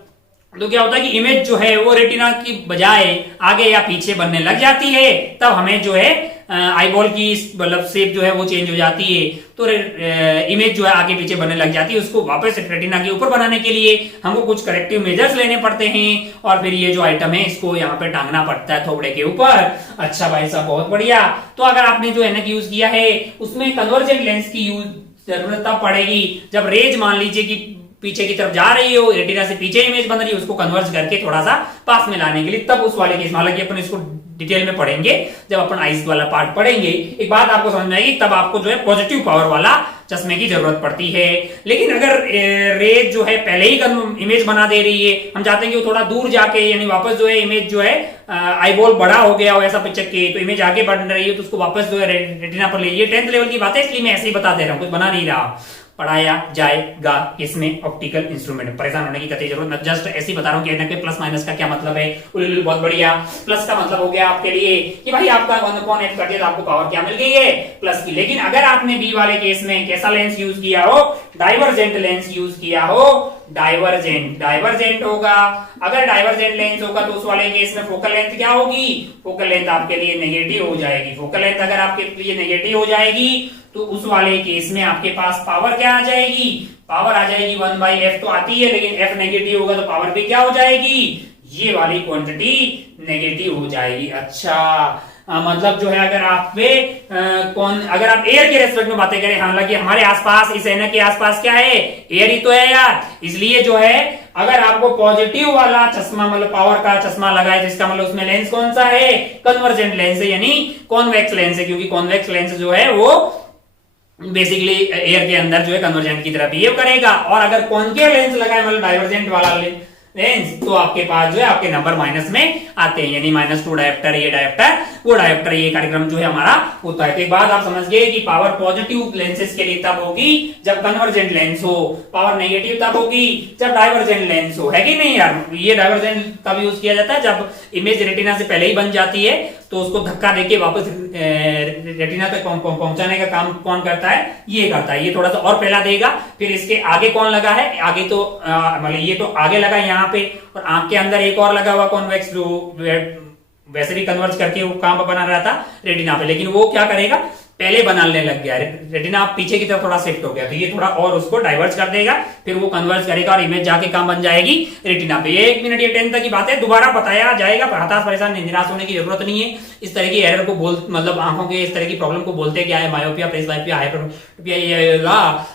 तो क्या होता है कि इमेज जो है वो रेटिना की बजाय आगे या पीछे बनने लग जाती है, तब हमें जो है आईबॉल की मतलब शेप जो है वो चेंज हो जाती है, तो इमेज जो है आगे पीछे बनने लग जाती है। उसको वापस रेटिना के ऊपर बनाने के लिए हमको कुछ करेक्टिव मेजर्स लेने पड़ते हैं, और फिर ये जो आइटम है इसको यहाँ पे टांगना पड़ता है थोबड़े के ऊपर। अच्छा भाई साहब, बहुत बढ़िया। तो अगर आपने जो एनक यूज किया है उसमें कन्वर्जेंट लेंस की जरूरत तब पड़ेगी जब रेज मान लीजिए कि पीछे की तरफ जा रही हो, रेटिना से पीछे इमेज बन रही है, उसको कन्वर्ज करके थोड़ा सा पास में लाने के लिए, तब उस वाले केस, हालांकि अपन इसको डिटेल में पढ़ेंगे जब अपन आइस वाला पार्ट पढ़ेंगे। एक बात आपको समझ में आएगी, तब आपको जो है पॉजिटिव पावर वाला चश्मे की जरूरत पड़ती है। लेकिन अगर रेज जो है पहले ही इमेज बना दे रही है, हम चाहते हैं कि वो थोड़ा दूर जाके, यानी वापस जो है इमेज जो है आईबॉल बड़ा हो गया हो ऐसा पिक्चर के, तो इमेज आगे बढ़ रही है, तो उसको वापस जो है रेटिना पर ले। ये 10th लेवल की बात है, इसलिए मैं ऐसे ही बता दे रहा हूँ, कुछ बना नहीं रहा। पढ़ाया जाएगा इसमें ऑप्टिकल इंस्ट्रूमेंट, परेशान होने की कतई जरूरत नहीं, जस्ट ऐसे ही बता रहा हूँ कि एनक प्लस माइनस का क्या मतलब है। बहुत बढ़िया। प्लस का मतलब हो गया आपके लिए कि भाई आपका 1/f कर दिया तो आपको पावर क्या मिल गई है, प्लस की। लेकिन अगर आपने बी वाले केस में कैसा लेंस यूज किया हो, डाइवर्जेंट लेंस यूज किया हो, डाइवर्जेंट होगा। अगर डाइवर्जेंट लेंस होगा तो उस वाले केस में फोकल लेंथ क्या होगी, फोकल लेंथ आपके लिए नेगेटिव हो जाएगी। फोकल लेंथ अगर आपके लिए नेगेटिव हो जाएगी तो उस वाले केस में आपके पास पावर क्या आ जाएगी, पावर आ जाएगी 1/f तो आती है, लेकिन f नेगेटिव होगा तो पावर भी क्या हो जाएगी, ये वाली क्वांटिटी नेगेटिव हो जाएगी। अच्छा, मतलब जो है अगर आप पे अगर आप एयर के रेस्पेक्ट में बातें करें, हालांकि हमारे आसपास इस एनक के आसपास क्या है, एयर ही तो है यार, इसलिए जो है अगर आपको पॉजिटिव वाला चश्मा मतलब पावर का चश्मा लगा है, जिसका मतलब उसमें लेंस कौन सा है, कन्वर्जेंट लेंस है, यानी कॉन्वेक्स लेंस है, क्योंकि कॉन्वेक्स लेंस जो है वो बेसिकली एयर के अंदर जो है कन्वर्जेंट की तरह बिहेव करेगा। और अगर कॉन्केव लेंस लगा है मतलब डाइवर्जेंट वाला लेंस, तो आपके पास जो है आपके नंबर माइनस में आते हैं, यानी -2 डायोप्टर, ये डायोप्टर, वो डायोप्टर, ये कार्यक्रम जो है हमारा होता है। तो एक बात आप समझ गए कि पावर पॉजिटिव लेंसेज के लिए तब होगी जब कन्वर्जेंट लेंस हो, पावर नेगेटिव तब होगी जब डाइवर्जेंट लेंस हो, है कि नहीं यार। ये डाइवर्जेंट तब यूज किया जाता है जब इमेज रेटिना से पहले ही बन जाती है, तो उसको धक्का देके वापस रेटिना तक पहुंचाने का काम कौन करता है, ये करता है। ये थोड़ा सा और पहला देगा, फिर इसके आगे कौन लगा है, आगे तो मतलब ये तो आगे लगा यहाँ पे, और आंख के अंदर एक और लगा हुआ कॉन्वेक्स, जो वैसे भी कन्वर्ज करके वो काम बना रहा था रेटिना पे, लेकिन वो क्या करेगा, पहले बनाने लग गया, रेटिना आप पीछे की तरफ थोड़ा शिफ्ट हो गया, तो ये थोड़ा और उसको डाइवर्ज कर देगा, फिर वो कन्वर्ज करेगा और इमेज जाके कहां बन जाएगी, रेटिना पे। ये 1 मिनट ये 10 तक की बात है, दोबारा बताया जाएगा, हताश परेशान निराश होने की जरूरत नहीं है। इस तरह की एरर को बोल मतलब आंखों के इस तरह की प्रॉब्लम को बोलते क्या है, मायोपिया, प्रेसबायोपिया, हाइपरमेट्रोपिया,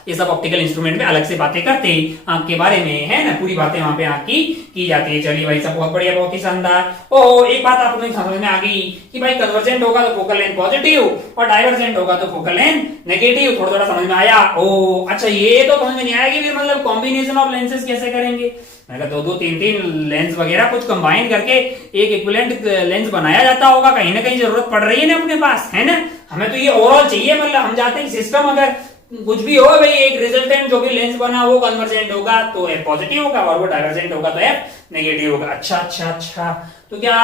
ये सब ऑप्टिकल इंस्ट्रूमेंट में अलग से बातें करते हैं आंख के बारे में, है ना, पूरी बातें वहां पे आंख की जाती है। चलिए भाई सब बहुत बढ़िया, बहुत ही शानदार। ओहो, एक बात आपको समझ में आ गई कि भाई कन्वर्जेंट होगा तो फोकल लेंथ पॉजिटिव और डाइवर्जेंट होगा तो फोकल लेंथ नेगेटिव। थोड़ा थोड़ा समझ में आया। ओ अच्छा, ये तो समझ में नहीं आएगी फिर मतलब कॉम्बिनेशन ऑफ लेंसेज कैसे करेंगे। मैंने कहा 2-2 3-3 लेंस वगैरह कुछ कंबाइन करके एक इक्विवेलेंट लेंस बनाया जाता होगा, कहीं ना कहीं जरूरत पड़ रही है ना अपने पास, है ना। हमें तो ये ओवरऑल चाहिए, मतलब हम चाहते हैं सिस्टम अगर कुछ भी हो भाई, एक रिजल्टेंट जो भी लेंस बना वो कन्वर्जेंट होगा तो एफ पॉजिटिव होगा और वो डाइवर्जेंट होगा तो एफ नेगेटिव होगा। अच्छा अच्छा अच्छा, तो क्या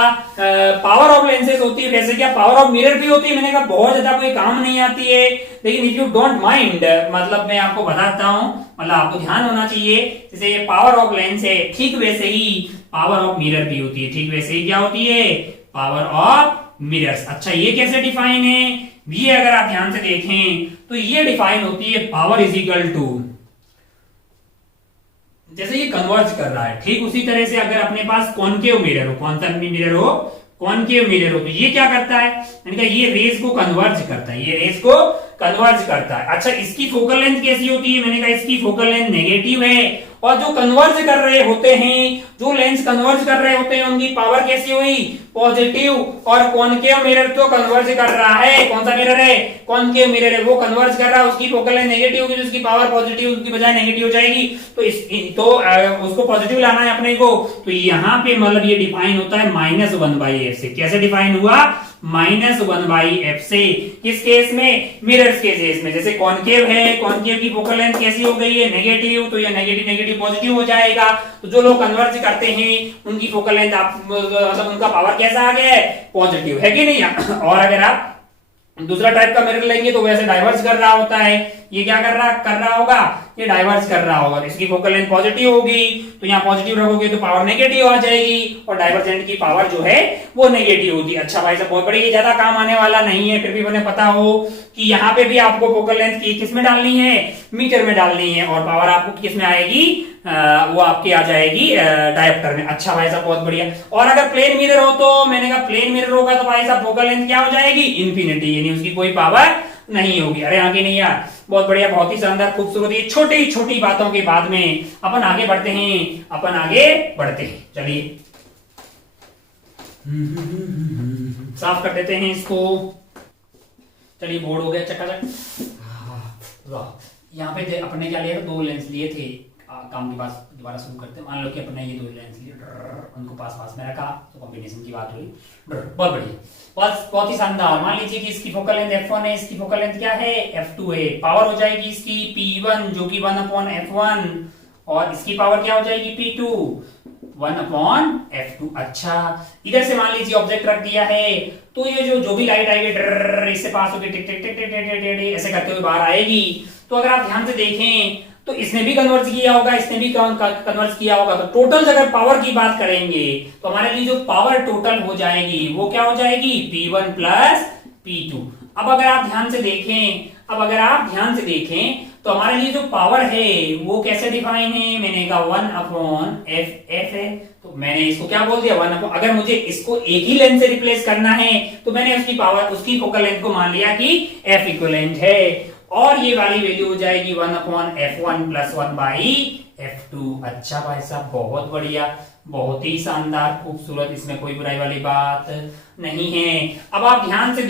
पावर ऑफ लेंसेज होती है, वैसे क्या पावर ऑफ मिरर भी होती है। मैंने कहा बहुत ज्यादा कोई काम नहीं आती है, लेकिन इफ यू डोंट माइंड मतलब मैं आपको बताता हूं, मतलब आपको ध्यान होना चाहिए। जैसे ये पावर ऑफ लेंस है, ठीक वैसे ही पावर ऑफ मिरर भी होती है, ठीक वैसे ही क्या होती है, पावर ऑफ मिरर्स। अच्छा, ये कैसे डिफाइन है, ये अगर आप ध्यान से देखें तो ये डिफाइन होती है पावर इज इक्वल टू, जैसे ये कन्वर्ज कर रहा है ठीक उसी तरह से अगर अपने पास कॉनकेव मिरर हो, कौन सा मिरर हो, कॉनकेव मिरर हो, तो ये क्या करता है, मैंने कहा ये रेज को कन्वर्ज करता है, ये रेज को कन्वर्ज करता है। अच्छा, इसकी फोकल लेंथ कैसी होती है, मैंने कहा इसकी फोकल लेंथ नेगेटिव है। और जो कन्वर्ज कर रहे होते हैं, जो लेंस कन्वर्ज कर रहे होते हैं, उनकी पावर कैसी हुई, पॉजिटिव। और कॉनकेव मिरर तो कन्वर्ज कर रहा है, कौन सा मिरर है, कॉनकेव मिरर है, वो कन्वर्ज कर रहा है, उसकी फोकल लेंथ नेगेटिव होगी, उसकी पावर पॉजिटिव की बजाय नेगेटिव हो जाएगी। तो उसको पॉजिटिव लाना है अपने को, तो यहाँ पे मतलब ये डिफाइन होता है -1/f से। कैसे डिफाइन हुआ, -1/f से। किस केस में, मिरर्स के केस में। जैसे कॉनकेव है, कॉनकेव की फोकल लेंथ कैसी हो गई है, नेगेटिव, तो ये नेगेटिव नेगेटिव पॉजिटिव हो जाएगा। तो जो लोग कन्वर्ज करते हैं उनकी फोकल लेंथ मतलब उनका पावर कैसा आ गया है, पॉजिटिव, है कि नहीं। और अगर आप दूसरा टाइप का मिरर लेंगे तो वैसे डाइवर्ज कर रहा होता है, ये क्या कर रहा होगा, ये डाइवर्ज कर रहा होगा। इसकी फोकल लेंथ पॉजिटिव होगी, तो यहाँ पॉजिटिव रखोगे तो पावर नेगेटिव आ जाएगी, और डाइवर्जेंट की पावर जो है वो नेगेटिव होती है। अच्छा भाई साहब बहुत बढ़िया, ज्यादा काम आने वाला नहीं है, फिर भी मैंने पता हो कि यहाँ पे भी आपको फोकल लेंथ की किस में डालनी है, मीटर में डालनी है, और पावर आपको किस में आएगी, वो आपकी आ जाएगी डायोप्टर में। अच्छा भाई साहब बहुत बढ़िया। और अगर प्लेन मिरर हो तो मैंने कहा प्लेन मिरर होगा तो भाई साहब फोकल लेंथ क्या हो जाएगी, इंफिनिटी, यानी उसकी कोई पावर नहीं होगी। अरे आगे नहीं यार, बहुत बढ़िया, बहुत ही शानदार, खूबसूरत। ये छोटी छोटी बातों के बाद में अपन आगे बढ़ते हैं, चलिए साफ कर देते हैं इसको। चलिए बोर्ड हो गया चकाचक। यहाँ पे अपने क्या लिया, 2 लेंस लिए थे, काम के पास दोबारा शुरू करते हैं। मान लो कि अपने ये 2 लेंस लिए, उनको पास में रखा, तो कॉम्बिनेशन की बात हुई, बहुत बढ़िया, बहुत ही शानदार। मान लीजिए कि इसकी फोकल लेंथ f1 है, इसकी फोकल लेंथ क्या है, f2 है। पावर हो जाएगी इसकी p1 जो कि 1/f1, और इसकी पावर क्या हो जाएगी p2 1/f2। अच्छा, इधर से मान लीजिए ऑब्जेक्ट रख दिया है, तो ये जो भी लाइट आएगी इससे पास होकर टिक टिक टिक टिक ऐसे करते हुए बाहर आएगी। तो अगर आप ध्यान से देखें तो इसने भी कन्वर्ज किया होगा, इसने भी कन्वर्ज किया होगा, तो टोटल अगर पावर की बात करेंगे तो हमारे लिए जो पावर टोटल हो जाएगी वो क्या हो जाएगी, p1 प्लस p2। अब अगर आप ध्यान से देखें तो हमारे लिए जो पावर है वो कैसे डिफाइन है, मैंने कहा 1/f है, तो मैंने इसको क्या बोल दिया, 1/, अगर मुझे इसको एक ही लेंथ से रिप्लेस करना है तो मैंने उसकी पावर, उसकी फोकल लेंथ को मान लिया कि f इक्विवेलेंट है, और ये वाली वैल्यू हो जाएगी 1/f1 प्लस 1/f2। अच्छा भाई साहब बहुत बढ़िया, बहुत ही शानदार, खूबसूरत, इसमें कोई बुराई वाली बात नहीं है। अब आप ध्यान से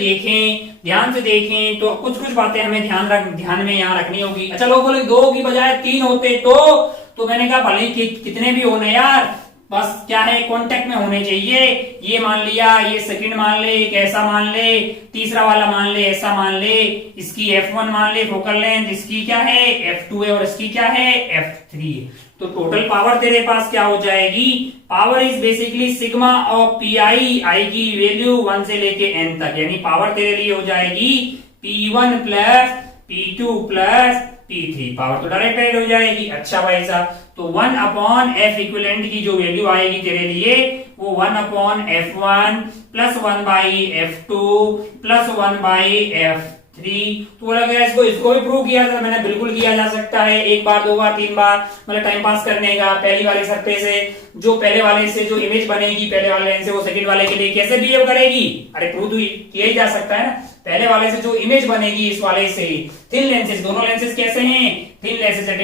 देखें तो कुछ बातें हमें ध्यान में यहाँ रखनी होगी। अच्छा लोग बोले 2 की बजाय 3 होते तो मैंने कहा भले ही कितने भी होने यार, बस क्या है, कांटेक्ट में होने चाहिए। ये मान लिया, ये सेकंड मान ले, एक ऐसा मान ले, तीसरा वाला मान ले, ऐसा मान ले, इसकी f1 मान ले फोकल लेंथ, इसकी क्या है f2 है, और इसकी क्या है f3 है। तो टोटल पावर तेरे पास क्या हो जाएगी, power is basically sigma of P I की वैल्यू 1 से लेके n तक, यानी पावर तेरे लिए हो जाएगी p1 plus p2 plus p3, power तो डायरेक्ट ऐड हो जाएगी। अच्छा भाई साहब, तो 1/f इक्विवेलेंट की जो वैल्यू आएगी तेरे लिए वो 1/f1 plus 1/f2 plus 1/f3 3। तो बोला गया इसको भी प्रूव किया था, मैंने बिल्कुल किया जा सकता है, एक बार, दो बार, तीन बार, मतलब टाइम पास करने का। पहली वाली सरफेस से जो पहले वाले से जो इमेज बनेगी पहले वाले लेंस से, वो सेकंड वाले के लिए कैसे बिहेव करेगी? अरे प्रूव तो किया ही जा सकता है ना। पहले वाले से जो इमेज बनेगी इस वाले से, थिन लेंसेज, दोनों लेंसेज कैसे हैं? थिन लेंसेज है,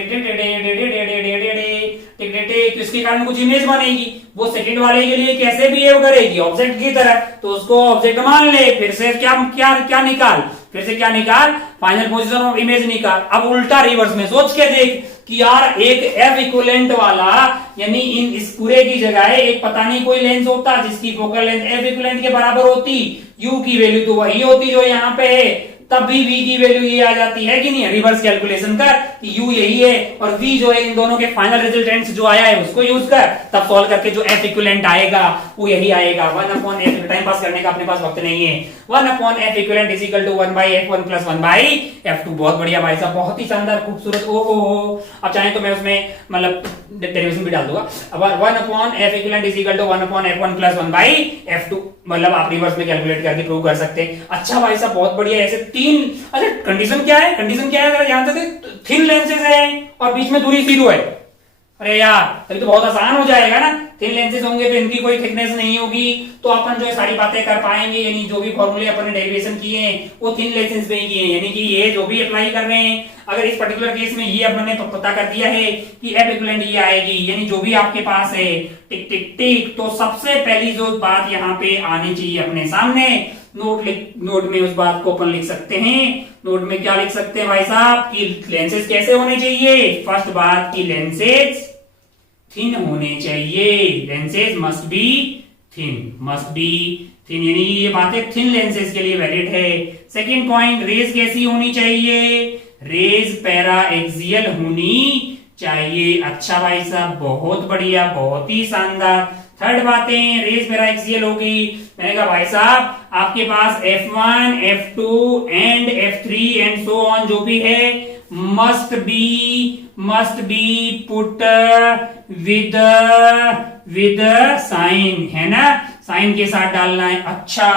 तो इसके कारण कुछ इमेज बनेगी, वो सेकंड वाले के लिए कैसे बिहेव करेगी? ऑब्जेक्ट की तरह। तो उसको ऑब्जेक्ट मान ले, फिर से क्या क्या क्या निकाल, फिर से क्या निकाल? फाइनल पोजीशन ऑफ इमेज निकाल। अब उल्टा रिवर्स में सोच के देख कि यार एक एफ इक्विवेलेंट वाला, यानी इन इस पूरे की जगह एक पता नहीं कोई लेंस होता जिसकी फोकल लेंथ एफ इक्विवेलेंट के बराबर होती, यू की वैल्यू तो वही होती जो यहाँ पे है, तब भी v की वैल्यू ये आ जाती है कि नहीं? रिवर्स कैलकुलेशन कर कि u यही है और v जो है इन दोनों के फाइनल रिजल्टेंट जो आया है उसको यूज कर, तब सॉल्व करके जो f इक्विवेलेंट आएगा वो यही आएगा। 1/f, टाइम पास करने का अपने पास वक्त नहीं है। 1/f equivalent is equal to 1/f1 plus 1/f2। बहुत बढ़िया भाई साहब, बहुत ही शानदार, खूबसूरत। ओ हो, अब चाहे तो मैं उसमें मतलब डेरिवेशन भी डाल दूंगा। अब 1/f equivalent is equal to 1/f1 plus 1/f2, मतलब आप रिवर्स में कैलकुलेट करके प्रूव कर सकते हैं। अच्छा भाई साहब, बहुत बढ़िया। ऐसे तीन, अच्छा कंडीशन क्या है? कंडीशन क्या है जरा ध्यान से? थिन लेंसेज है और बीच में दूरी 0 है। अरे यार तभी तो बहुत आसान हो जाएगा ना। थिन लेंसेज होंगे तो इनकी कोई थिकनेस नहीं होगी, तो अपन जो है सारी बातें कर पाएंगे, यानी जो भी फॉर्मूले अपन ने डेरिवेशन किए हैं वो थिन लेंसेज में ही किए हैं, यानी कि ये जो भी अप्लाई कर रहे हैं, अगर इस पर्टिकुलर केस में ये अपन ने पता कर दिया है कि एफ इक्विवेलेंट ये आएगी, यानी जो भी आपके पास है, टिक टिक टिक, तो सबसे पहली जो बात यहाँ पे आनी चाहिए अपने सामने, नोट में उस बात को अपन लिख सकते हैं। नोट में क्या लिख सकते हैं भाई साहब? कि लेंसेज कैसे होने चाहिए? फर्स्ट बात की लेंसेज थिन होने चाहिए, lenses must be thin, must be thin, यानी ये बातें थिन लेंसेज के लिए वैलिड है। सेकंड पॉइंट, रेज कैसी होनी चाहिए? रेज पैरा एक्सियल होनी चाहिए। अच्छा भाई साहब, बहुत बढ़िया, बहुत ही शानदार। थर्ड बातें, रेज पैरा एक्सियल होगी। मैंने कहा भाई साहब आपके पास F1, F2 and F3 and so on जो भी है must be put with sign, है ना? साइन के साथ डालना है। अच्छा,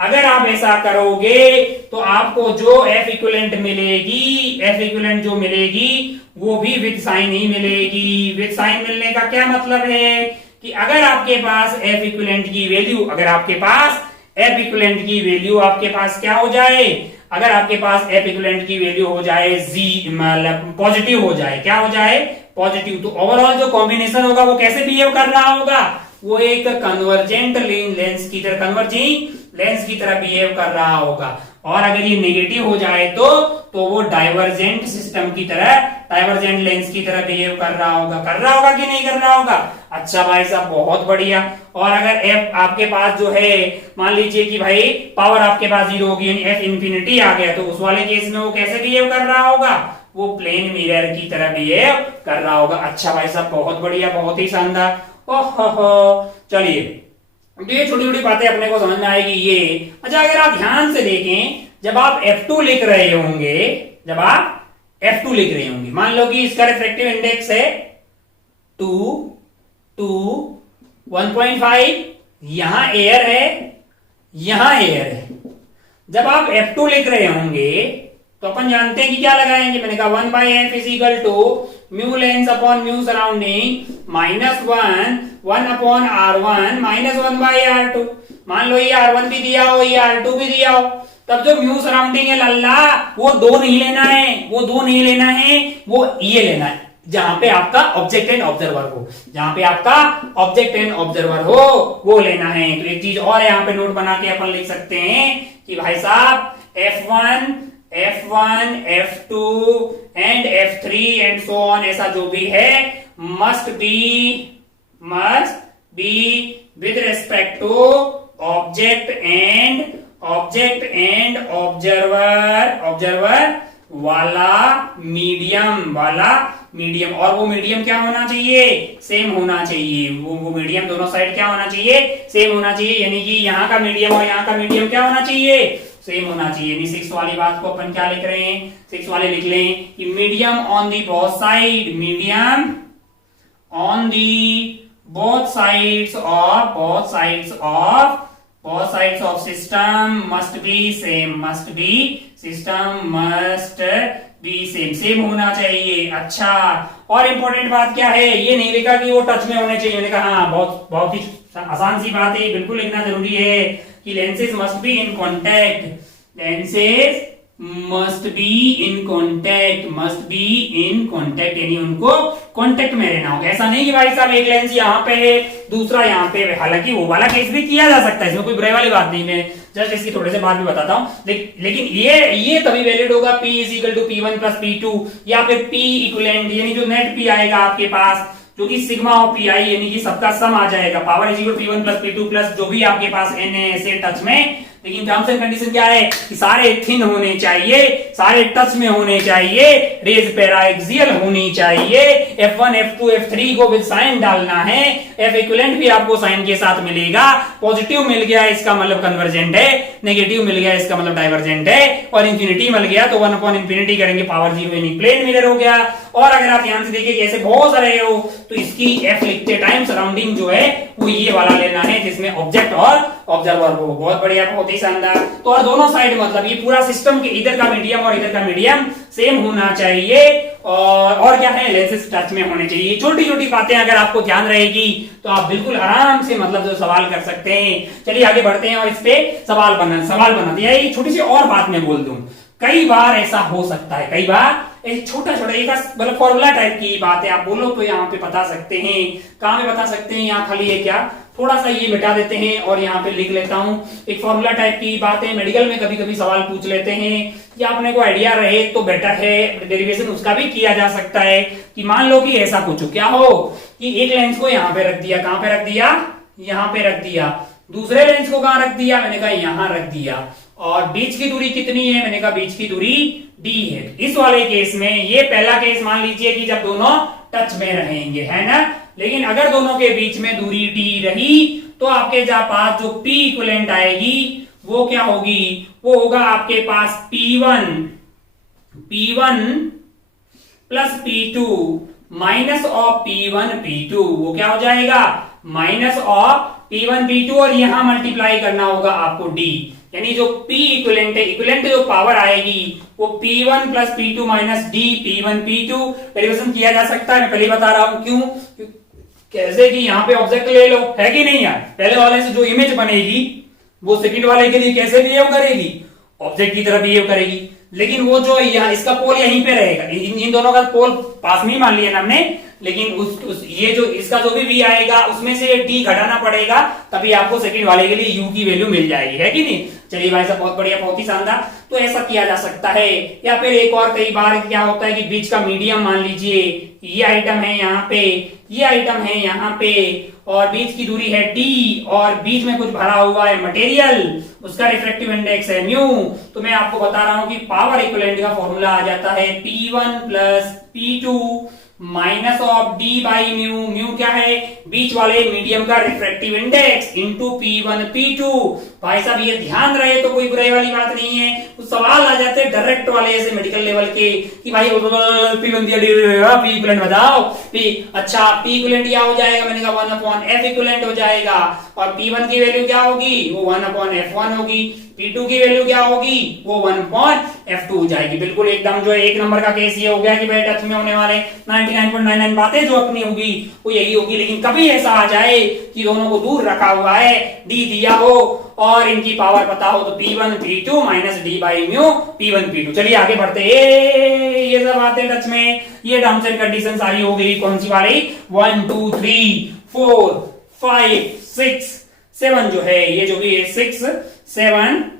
अगर आप ऐसा करोगे तो आपको जो एफ इक्विवेलेंट मिलेगी, एफ इक्विवेलेंट जो मिलेगी वो भी विद साइन ही मिलेगी। विद साइन मिलने का क्या मतलब है कि अगर आपके पास एफ इक्विवेलेंट की वैल्यू, अगर आपके पास एफ इक्विवेलेंट की वैल्यू आपके पास क्या हो जाए? अगर आपके पास एफ इक्विवेलेंट की वैल्यू हो जाए जी, मतलब पॉजिटिव हो जाए, क्या हो जाए? पॉजिटिव, तो ओवरऑल जो कॉम्बिनेशन होगा वो कैसे बिहेव कर रहा होगा? वो एक कन्वर्जेंट लेंस की तरह, कन्वर्जिंग लेंस की तरह बिहेव कर रहा होगा। और अगर ये नेगेटिव हो जाए तो वो डाइवर्जेंट सिस्टम की तरह, डाइवर्जेंट लेंस की तरह बिहेव कर रहा होगा कि नहीं कर रहा होगा? अच्छा भाई साहब, बहुत बढ़िया। और अगर एफ आपके पास जो है, मान लीजिए कि भाई पावर आपके पास 0 होगी, यानी एफ इंफिनिटी आ गया, तो उस वाले केस में वो कैसे बिहेव कर रहा होगा? वो प्लेन मिरर की तरह बिहेव कर रहा होगा। अच्छा भाई साहब, बहुत बढ़िया, बहुत ही शानदार। ओहो, चलिए ये छोटी छोटी बातें अपने को समझ में आएगी ये। अच्छा, अगर आप ध्यान से देखें, जब आप F2 लिख रहे होंगे, जब आप F2 लिख रहे होंगे, मान लो कि इसका रिफ्रैक्टिव इंडेक्स है 1.5, यहां एयर है, यहां एयर है। जब आप F2 लिख रहे होंगे तो अपन जानते हैं कि क्या लगाएंगे? मैंने कहा 1/f is equal to mu lens upon mu surrounding -1 upon R1 -1/R2। मान लो ये R1 भी दिया हो, ये R2 भी दिया हो, तब जो म्यू सराउंडिंग है लल्ला, वो 2 नहीं लेना है, वो 2 नहीं लेना है, वो ये लेना है जहां पे आपका ऑब्जेक्ट एंड ऑब्जर्वर हो, जहां पे आपका ऑब्जेक्ट एंड ऑब्जर्वर हो वो लेना है। तो एक चीज और यहां पे नोट बना के अपन लिख सकते हैं कि भाई साहब F1, F2 and F3 and so on, ऐसा जो भी है must be with respect to object and observer वाला मीडियम, और वो मीडियम क्या होना चाहिए? सेम होना चाहिए। वो मीडियम दोनों साइड क्या होना चाहिए? सेम होना चाहिए, यानी कि यहाँ का मीडियम और यहाँ का मीडियम क्या होना चाहिए? सेम होना चाहिए। यानी 6 वाली बात को अपन क्या लिख रहे हैं? 6 वाले लिख लें कि medium on the both side, medium on the both sides of both sides of system must be same, must be system must be same, same होना चाहिए। अच्छा, और इंपॉर्टेंट बात क्या है, ये नहीं लिखा कि वो टच में होने चाहिए। मैंने कहा हाँ, बहुत बहुत ही आसान सी बात है, बिल्कुल लिखना जरूरी है कि lenses must be in contact, lenses must be in contact, must be in contact, यानी उनको कॉन्टैक्ट में रहना होगा। ऐसा नहीं कि भाई साहब एक लेंस यहाँ पे है दूसरा यहाँ पे है, हालांकि वो वाला केस भी किया जा सकता है, इसमें कोई बुराई वाली बात नहीं है, जस्ट इसकी थोड़े से बाद भी बताता हूँ। लेकिन ये तभी वैलिड होगा P is equal to P1 plus P2, या फिर P इक्विवेलेंट, यानी जो नेट P आएगा आपके पास, जो कि सिग्मा ऑफ Pi, यानी कि सबका सम आ जाएगा, power is equal P1 plus P2 plus जो भी आपके पास n है ऐसे टच में। लेकिन टर्म्स एंड कंडीशन क्या है कि सारे थिन होने चाहिए, सारे टच में होने चाहिए, रेज पैराएक्सियल होनी चाहिए, F1 F2 F3 को विद साइन डालना है, F इक्विवेलेंट भी आपको साइन के साथ मिलेगा, पॉजिटिव मिल गया इसका मतलब कन्वर्जेंट है, नेगेटिव मिल गया इसका मतलब डाइवर्जेंट है, और इंफिनिटी मिल गया तो 1 अपॉन इंफिनिटी करेंगे, पावर 0 यानी प्लेन मिरर हो गया। और अगर आप ध्यान से देखिए ऐसे बहुत सारे हो तो इसकी F लिखते टाइम सराउंडिंग जो है वो ये वाला लेना है जिसमें ऑब्जेक्ट और ऑब्जर्वर हो। बहुत बढ़िया, बहुत ही शानदार। तो और दोनों साइड मतलब ये पूरा सिस्टम के इधर का मीडियम और इधर का मीडियम सेम होना चाहिए, और क्या है, लेंसेज टच में होने चाहिए। छोटी छोटी बातें अगर आपको ध्यान रहेगी तो आप बिल्कुल आराम से मतलब जो सवाल कर सकते हैं। चलिए आगे बढ़ते हैं और इस पे सवाल बना दिया। एक छोटी सी और बात मैं बोल दूं, कई बार ऐसा हो सकता है, कई बार एक छोटा छोटा एक मतलब फॉर्मूला टाइप की बात है, आप बोलो तो यहाँ पे बता सकते हैं। कहाँ पे बता सकते हैं, यहाँ खाली है क्या, थोड़ा सा ये मिटा देते हैं और यहाँ पे लिख लेता हूँ। एक फॉर्मूला टाइप की बात है, मेडिकल में कभी कभी सवाल पूछ लेते हैं, या अपने को आइडिया रहे तो बेटर है, डेरिवेशन उसका भी किया जा सकता है कि मान लो कि ऐसा कुछ क्या हो कि एक लेंस को यहाँ पे रख दिया, कहाँ पे रख दिया, यहाँ पे रख दिया, दूसरे लेंस को कहाँ रख दिया, मैंने कहा यहाँ रख दिया, और बीच की दूरी कितनी है, मैंने कहा बीच की दूरी d है। इस वाले केस में ये पहला केस मान लीजिए कि जब दोनों टच में रहेंगे, है ना। लेकिन अगर दोनों के बीच में दूरी d रही तो आपके पास जो P इक्विवेलेंट आएगी वो क्या होगी, वो होगा आपके पास P1 plus P2 minus of P1 P2, वो क्या हो जाएगा, माइनस ऑफ P1 P2, और यहां मल्टीप्लाई करना होगा आपको d, यानी जो P इक्विवेलेंट है, इक्विवेलेंट जो पावर आएगी वो P1 plus P2 minus d P1 P2। Derivation किया जा सकता है, मैं पहले बता रहा हूं क्यों, कैसे कि यहाँ पे ऑब्जेक्ट ले लो, है कि नहीं यार, पहले वाले से जो इमेज बनेगी वो सेकंड वाले के लिए कैसे बिहेव करेगी, ऑब्जेक्ट की तरह बिहेव करेगी। लेकिन वो जो यहाँ इसका पोल यहीं पे रहेगा, इन दोनों का पोल पास नहीं मान लिया ना हमने, लेकिन ये जो इसका जो भी v आएगा उसमें से d घटाना पड़ेगा, तभी आपको सेकंड वाले के लिए u की वैल्यू मिल जाएगी, है कि नहीं। चलिए भाई साहब, बहुत बढ़िया, बहुत ही शानदार। तो ऐसा किया जा सकता है, या फिर एक और कई बार क्या होता है कि बीच का मीडियम मान लीजिए ये आइटम है यहाँ पे, ये आइटम है यहाँ पे, और बीच की दूरी है d, और बीच में कुछ भरा हुआ है मटेरियल, उसका रिफ्रैक्टिव इंडेक्स है म्यू। तो मैं आपको बता रहा हूं कि पावर इक्विवेलेंट का फॉर्मूला आ जाता है P1 plus P2 minus of d by mu, mu क्या है, बीच वाले मीडियम का refractive index into P1 P2। भाई साहब ये ध्यान रहे तो कोई बुराई वाली बात नहीं है, तो सवाल आ जाते हैं डायरेक्ट वाले ऐसे मेडिकल लेवल के कि भाई P1 दिया, P इक्विवेलेंट बताओ, P, अच्छा P इक्विवेलेंट क्या हो जाएगा, मैंने कहा 1 अपॉन F इक्विवेलेंट हो जाएगा, और P1 की वैल्यू क्या होगी, वो 1 अपॉन F1 होगी, P2 की वैल्यू क्या होगी, वो 1 अपॉन F2 हो जाएगी। बिल्कुल एकदम जो है एक नंबर का केस ये हो गया कि भाई टच में होने वाले 99.99 बातें जो अपनी होगी वो यही होगी। लेकिन कभी ऐसा आ जाए कि दोनों को दूर रखा हुआ है, d दिया हो और इनकी पावर पता हो, तो P1 P2 minus d by mu P1 P2। चलिए आगे बढ़ते, ये सब बातें टच में, ये टर्म्स एंड कंडीशन सारी हो गई, कौन सी वाली, 1 2 3 4 5 6 7 जो है, ये जो भी है 6 7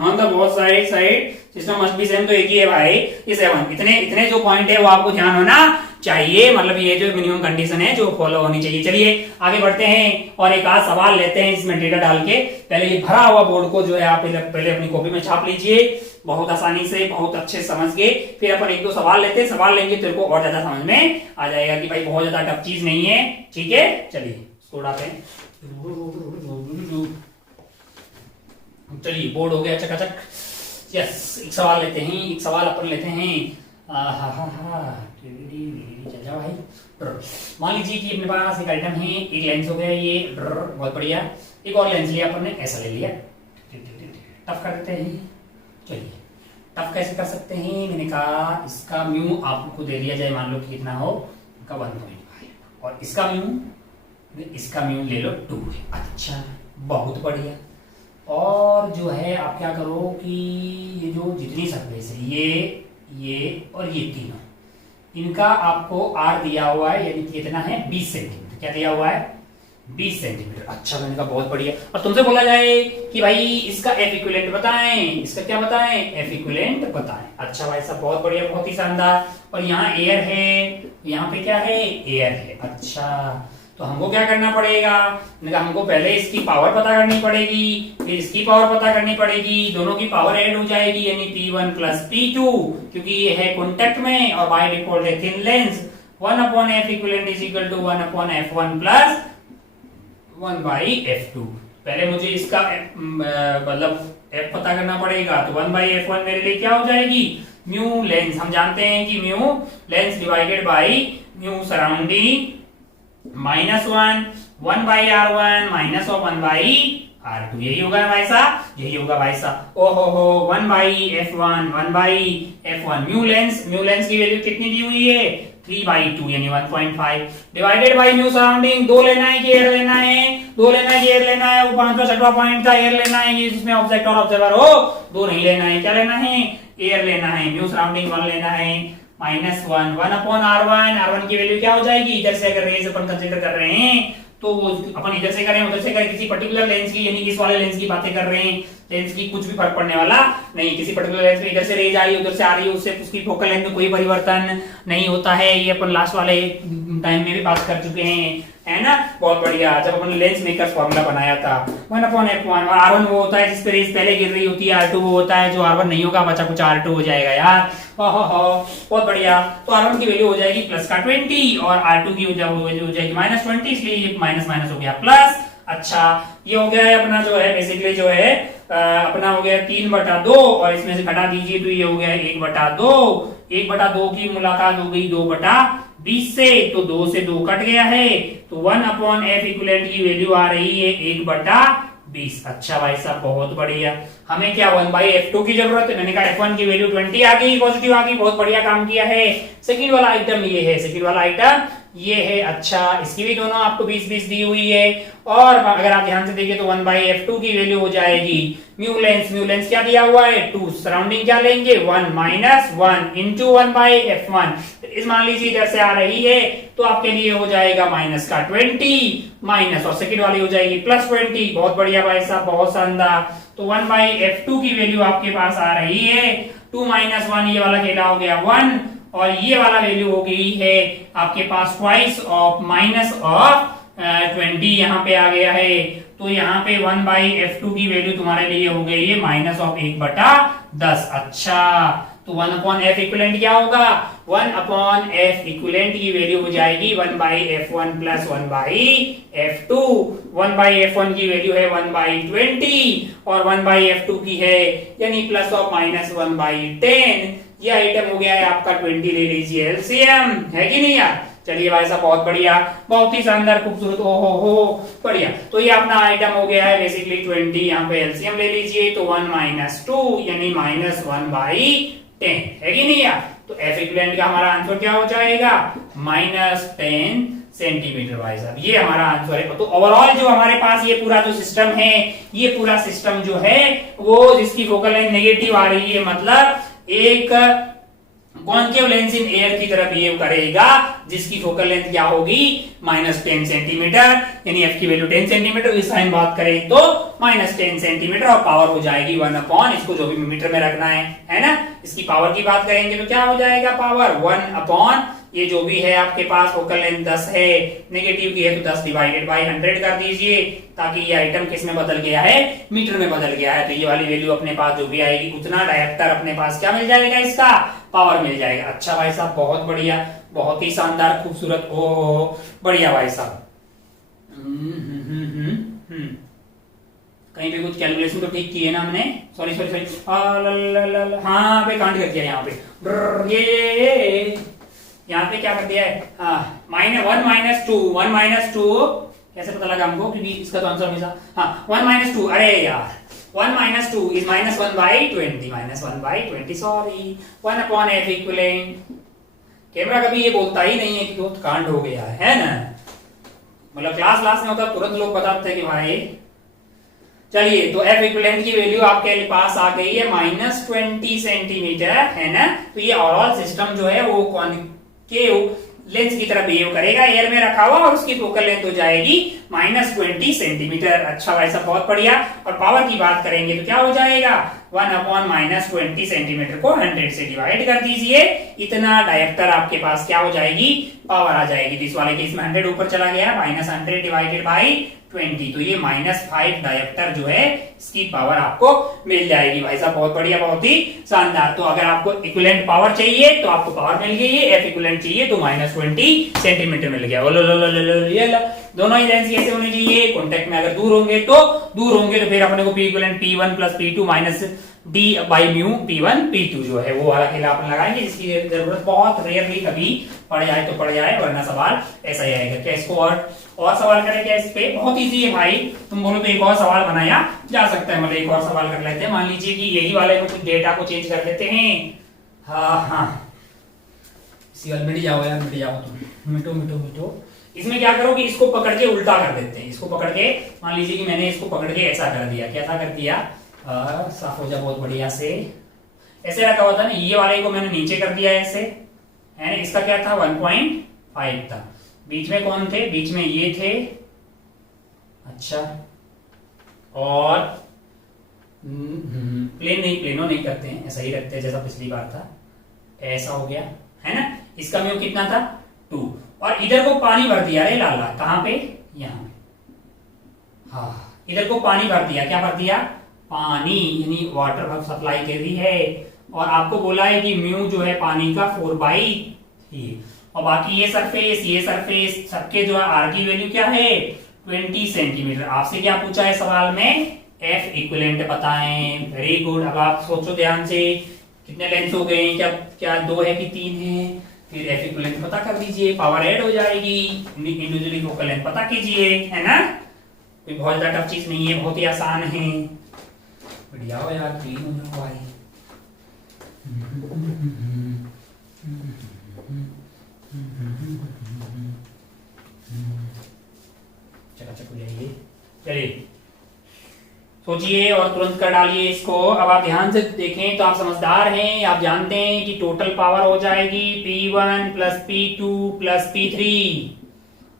on the both side system must be same, तो एक ही है भाई ये 7। इतने जो पॉइंट है वो आपको ध्यान होना चाहिए, मतलब ये जो मिनिमम कंडीशन है जो फॉलो होनी चाहिए। चलिए आगे बढ़ते हैं और एक आध सवाल लेते हैं इसमें डेटा डाल के। पहले ये भरा हुआ बोर्ड को जो है आप पहले अपनी कॉपी में छाप लीजिए, बहुत आसानी से, बहुत अच्छे समझ गए। फिर अपन एक दो सवाल लेते हैं, सवाल लेंगे तेरे को और ज्यादा समझ में आ जाएगा कि भाई बहुत ज्यादा टफ चीज नहीं है, ठीक है। चलिए इसको उड़ाते हैं, चलिए बोर्ड हो गया चकाचक। यस, एक सवाल लेते हैं, एक सवाल अपन लेते हैं चल जाओ भाई। मान लीजिए कि अपने पास एक आइटम है, एक लेंस हो गया ये, बहुत बढ़िया। एक और लेंस लिया अपन ने, ऐसा ले लिया, टफ कर देते हैं। चलिए टफ कैसे कर सकते हैं, मैंने कहा इसका म्यू आपको दे दिया जाए, मान लो कि कितना हो, का 1.5, और इसका म्यू ले लो 2। अच्छा बहुत बढ़िया। और जो है आप क्या करो कि ये जो जितनी सरफेस है, ये और ये तीनों, इनका आपको आर दिया हुआ है, यानी कि कितना है 20 सेंटीमीटर। क्या दिया हुआ है 20 सेंटीमीटर। अच्छा मैंने कहा बहुत बढ़िया। और तुमसे बोला जाए कि भाई इसका एफ इक्विवेलेंट बताएं, इसका क्या बताएं, एफ इक्विवेलेंट बताएं। अच्छा भाई साहब बहुत बढ़िया, बहुत ही शानदार। और यहाँ एयर है, यहाँ पे क्या है, एयर है। अच्छा तो हमको क्या करना पड़ेगा, हमको पहले इसकी पावर पता करनी पड़ेगी, फिर इसकी पावर पता करनी पड़ेगी, दोनों की पावर ऐड हो जाएगी, यानी P1 प्लस P2, क्योंकि ये है कॉन्टेक्ट में और बाय डिफॉल्ट है thin lens. 1/f equivalent is equal to 1/f1 plus 1/f2। पहले मुझे इसका मतलब f पता करना पड़ेगा, तो 1/f1 मेरे लिए क्या हो जाएगी, म्यू लेंस। हम जानते हैं कि mu lens divided by mu surrounding -1 1/r1 minus of 1/r2। यही होगा भाई साहब, यही होगा भाई साहब। ओहो हो 1/f1 म्यू लेंस की वैल्यू कितनी दी हुई है 3/2 यानी 1.5 डिवाइडेड बाई म्यू सराउंडिंग। 2 लेना है कि एयर लेना है, 2 लेना है कि एयर लेना है, वो 5वां 6वां पॉइंट था, एयर लेना है, जिसमें ऑब्जेक्ट और ऑब्जर्वर हो, 2 नहीं लेना है। क्या लेना है, एयर लेना है। म्यू सराउंडिंग 1 लेना है, -1 1/r1 की वैल्यू क्या हो जाएगी, इधर से अगर रेज अपन कंसीडर कर रहे हैं तो अपन इधर से करें उधर से करें, किसी पर्टिकुलर लेंस की, यानी इस वाले लेंस की बातें कर रहे हैं, लेंस की कुछ भी फर्क पड़ने वाला नहीं। किसी पर्टिकुलर लेंस में इधर से रेज आई उधर से आ रही है, उससे उसकी फोकल लेंथ में कोई परिवर्तन नहीं होता है। ये अपन लास्ट वाले टाइम में भी बात कर चुके हैं, है ना। बहुत बढ़िया। जब अपन लेंस मेकर्स फॉर्मूला बनाया था 1/f1, और r1 वो होता है जिस पे रेज पहले गिर रही होती है, r2 वो होता है जो r1 नहीं होगा, बचा कुछ r2 हो जाएगा यार। बहुत बढ़िया। तो r1 की वैल्यू हो जाएगी प्लस का 20 और r2 की वैल्यू हो जाएगी -20, इसलिए ये माइनस माइनस हो गया प्लस। अच्छा ये हो गया है अपना जो है बेसिकली जो है अपना हो गया 3/2, और इसमें से घटा दीजिए तो ये हो गया 1/2। 1/2 की मुलाकात हो गई 2/20 से, तो 2 से 2 कट गया है, तो 1/f इक्विवेलेंट की वैल्यू आ रही है 1/20। अच्छा भाई साहब बहुत बढ़िया। हमें क्या 1/f2 की जरूरत है, मैंने कहा f1 की वैल्यू 20 आ गई, पॉजिटिव आ गई, बहुत बढ़िया काम किया है। सेकंड वाला आइटम ये है, सेकंड वाला आइटम ये है। अच्छा इसकी भी दोनों आपको 20-20 दी हुई है, और अगर आप ध्यान से देखिए तो 1/f2 की वैल्यू हो जाएगी म्यू लेंस क्या दिया हुआ है 2, सराउंडिंग क्या लेंगे 1 -1 इंटू 1/f1। इस मान लीजिए इधर से आ रही है तो आपके लिए हो जाएगा माइनस का 20 माइनस, और सेकंड वाली हो जाएगी +20। बहुत बढ़िया भाई साहब, बहुत शानदार। तो 1/f2 की वैल्यू आपके पास आ रही है 2 - 1, ये वाला खेला हो गया 1, और ये वाला वैल्यू हो गई है आपके पास ट्वाइस ऑफ माइनस ऑफ 20 यहाँ पे आ गया है। तो यहाँ पे 1/f2 की वैल्यू तुम्हारे लिए हो गई है माइनस ऑफ 1/10। अच्छा तो 1/f इक्विवेलेंट क्या होगा, 1/f इक्विवेलेंट की वैल्यू हो जाएगी 1/f1 प्लस 1/f2। 1/f1 की वैल्यू है 1/20 और 1/f2 की है यानी प्लस ऑफ माइनस 1/10। ये आइटम हो गया है आपका 20, ले लीजिए एलसीएम, है कि नहीं यार। चलिए भाई साहब बहुत बढ़िया, बहुत ही शानदार खूबसूरत, ओ हो बढ़िया। तो ये अपना आइटम हो गया है बेसिकली 20, यहाँ पे एलसीएम ले लीजिए तो 1 - 2 यानी -1/10, है कि नहीं यार। तो एफ इक्विवेलेंट का हमारा आंसर क्या हो जाएगा -10 सेंटीमीटर भाई साहब, ये हमारा आंसर है। तो ओवरऑल जो हमारे पास ये पूरा जो सिस्टम है, ये पूरा सिस्टम जो है वो जिसकी फोकल लेंथ नेगेटिव आ रही है, मतलब एक कॉन्केव लेंस इन एयर की तरफ बिहेव करेगा जिसकी फोकल लेंथ क्या होगी -10 सेंटीमीटर, यानी एफ की वैल्यू 10 सेंटीमीटर। इस टाइम बात करें तो -10 सेंटीमीटर, और पावर हो जाएगी 1/, इसको जो भी मीटर में रखना है ना। इसकी पावर की बात करेंगे तो क्या हो जाएगा पावर 1/, ये जो भी है आपके पास फोकल लेंथ 10 है, नेगेटिव की है तो 10 डिवाइडेड बाई 100 कर दीजिए, ताकि ये आइटम किस में बदल गया है, मीटर में बदल गया है। तो ये वाली वैल्यू अपने पास जो भी आएगी उतना डायरेक्टर अपने पास क्या मिल जाएगा, इसका पावर मिल जाएगा। अच्छा भाई साहब बहुत बढ़िया, बहुत ही शानदार खूबसूरत, ओ बढ़िया भाई साहब। कहीं पे कुछ कैलकुलेशन तो ठीक की है ना हमने, सॉरी सॉरी सॉरी, हाँ पे कांट कर दिया यहाँ पे, ये यहाँ पे क्या कर दिया है, हाँ वन माइनस टू कैसे पता लगा हमको, क्योंकि इसका तो आंसर हमेशा, हाँ 1 माइनस 2, अरे यार 1 minus 2 is -1/20 sorry, 1 upon F equivalent. Camera कभी ये बोलता ही नहीं है कि बहुत कांड हो गया है ना, मतलब क्लास में होता तुरंत लोग बताते हैं कि भाई। चलिए तो एफ इक्विवेलेंट की वैल्यू आपके पास आ गई है -20 सेंटीमीटर, है ना। तो ये ओवरऑल सिस्टम जो है वो कॉन्केव लेंस की तरह बिहेव करेगा, एयर में रखा हुआ, और उसकी फोकल लेंथ हो जाएगी -20 सेंटीमीटर। अच्छा भाई साहब बहुत बढ़िया। और पावर की बात करेंगे तो क्या हो जाएगा, 1 अपॉन -20 सेंटीमीटर को 100 से डिवाइड कर दीजिए, इतना डायरेक्टर आपके पास क्या हो जाएगी, पावर आ जाएगी। तो इस वाले केस में 100 ऊपर चला गया, -100 डिवाइडेड बाई 20, तो ये -5 डायरेक्टर जो है इसकी पावर आपको मिल जाएगी भाई साहब, बहुत बढ़िया, बहुत ही शानदार। तो अगर आपको इक्विवेलेंट पावर चाहिए तो आपको पावर मिल गई है, एफ इक्विवेलेंट चाहिए तो -20 सेंटीमीटर मिल गया। ये दोनों ही लेंस कैसे होने चाहिए, कॉन्टेक्ट में अगर दूर होंगे तो फिर अपने को P equivalent P1 plus P2 minus D by mu P1 P2 जो है वो वाला खेल अपन लगाएंगे, जिसकी जरूरत बहुत रेयरली कभी पड़ जाए तो पड़ जाए, वरना सवाल ऐसा ही आएगा। क्या इसको और सवाल करें क्या इस पे, बहुत इजी है भाई, तुम बोलो तो एक और सवाल बनाया जा सकता है, मतलब एक और सवाल कर लेते हैं। मान लीजिए कि यही वाले में कुछ डेटा को चेंज कर देते हैं, हाँ मिट जाओ यार, मिट जाओ तुम, मिटो। इसमें क्या करो कि इसको पकड़ के उल्टा कर देते हैं, इसको पकड़ के, मान लीजिए कि मैंने इसको पकड़ के ऐसा कर दिया, कैसा कर दिया, साफ हो जा बहुत बढ़िया से, ऐसे रखा हुआ था ना, ये वाले को मैंने नीचे कर दिया ऐसे, है ना। इसका क्या था 1.5 था, बीच में कौन थे, बीच में ये थे, अच्छा, और प्लेनो नहीं करते हैं, ऐसा ही रखते हैं जैसा पिछली बार था, ऐसा हो गया, है ना। इसका म्यू कितना था 2, और इधर को पानी भर दिया, अरे लाला कहां पे, यहां पे, हाँ इधर को पानी भर दिया, क्या भर दिया, पानी, यानी वाटर सप्लाई कर दी है, और आपको बोला है कि म्यू जो है पानी का 4/3, और बाकी ये सरफेस सबके जो है आर की वैल्यू क्या है 20 सेंटीमीटर। आपसे क्या पूछा है सवाल में, एफ इक्विवेलेंट बताएं, वेरी गुड। अब आप सोचो ध्यान से, कितने लेंस हो गए, क्या 2 है कि 3 है, फिर एफ इक्विवेलेंट पता कर दीजिए, पावर ऐड हो जाएगी, इंडिविजुअली फोकल लेंथ पता कीजिए, है ना। कोई बहुत ज्यादा टफ चीज नहीं है, बहुत ही आसान है, बढ़िया हो यार, क्लीन हो जाओ भाई। चकाचक हो जाइए, चलिए सोचिए और तुरंत कर डालिए इसको। अब आप ध्यान से देखें तो आप समझदार हैं, आप जानते हैं कि टोटल पावर हो जाएगी P1 plus P2 plus P3।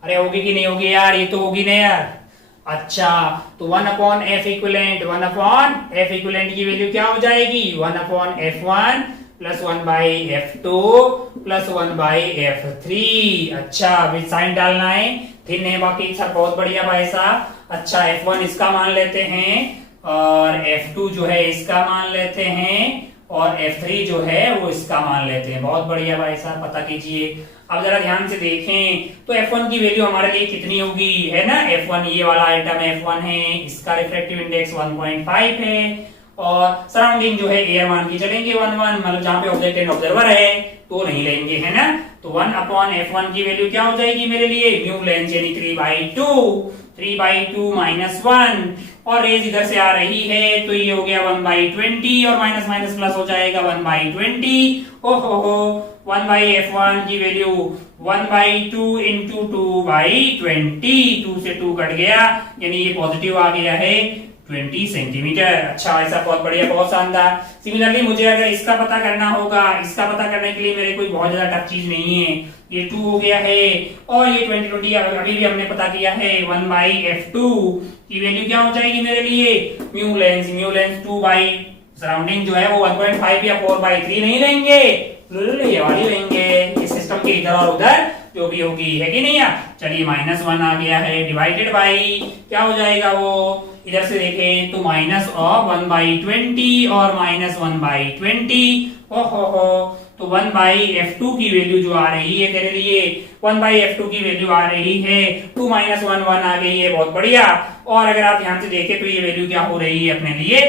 अरे होगी कि नहीं होगी यार, ये तो होगी ना यार। अच्छा तो 1 upon F equivalent, 1 upon F equivalent की वैल्यू क्या हो जाएगी, 1 upon F1 plus 1 by F2 plus 1 by F3। अच्छा विद साइन डालना है, फिर नहीं बाकी सब बहुत बढ़िया भाई साहब। अच्छा F1 इसका मान लेते हैं, और F2 जो है इसका मान लेते हैं, और F3 जो है वो इसका मान लेते हैं। बहुत बढ़िया भाई साहब, पता कीजिए। अब जरा ध्यान से देखें तो F1 की वैल्यू हमारे लिए कितनी होगी, है ना। F1 ये वाला आइटम F1 है, इसका रिफ्रैक्टिव इंडेक्स 1.5 है, और सराउंडिंग जो है एयर मान के चलेंगे 1 मतलब जहां पे ऑब्जेक्ट एंड ऑब्जर्वर है तो नहीं लेंगे, है ना। तो 1 अपॉन F1 की वैल्यू क्या हो जाएगी मेरे लिए, म्यू लेंस यानी 3/2 माइनस 1, और रेज इधर से आ रही है तो ये हो गया 1/20, और माइनस माइनस प्लस हो जाएगा 1/20। ओहो 1/F1 की वैल्यू 1/2 इंटू 2/20, 2 से 2 कट गया, यानी ये पॉजिटिव आ गया है 20 सेंटीमीटर। अच्छा ऐसा बहुत बढ़िया, बहुत शानदार। सिमिलरली मुझे अगर इसका पता करना होगा, इसका पता करने के लिए मेरे कोई बहुत ज्यादा टफ चीज नहीं है, ये 2 हो गया है, और ये 20 अभी भी हमने पता किया है 1/F2 की वैल्यू क्या हो जाएगी मेरे लिए, म्यू लेंस 2 बाई सराउंडिंग जो है वो 1.5 या 4/3 नहीं लेंगे, ये वाली लेंगे। इस सिस्टम के इधर और उधर जो भी होगी, है कि नहीं यार। चलिए -1 आ गया है, डिवाइडेड बाई क्या हो जाएगा वो, इधर से देखें तो माइनस ऑफ 1/20 और -1/20। ओहो तो 1/f2 की वैल्यू जो आ रही है तेरे लिए 1/f2 की वैल्यू आ रही है 2 - 1 1 आ गई है, बहुत बढ़िया। और अगर आप ध्यान से देखें तो ये वैल्यू क्या हो रही है अपने लिए,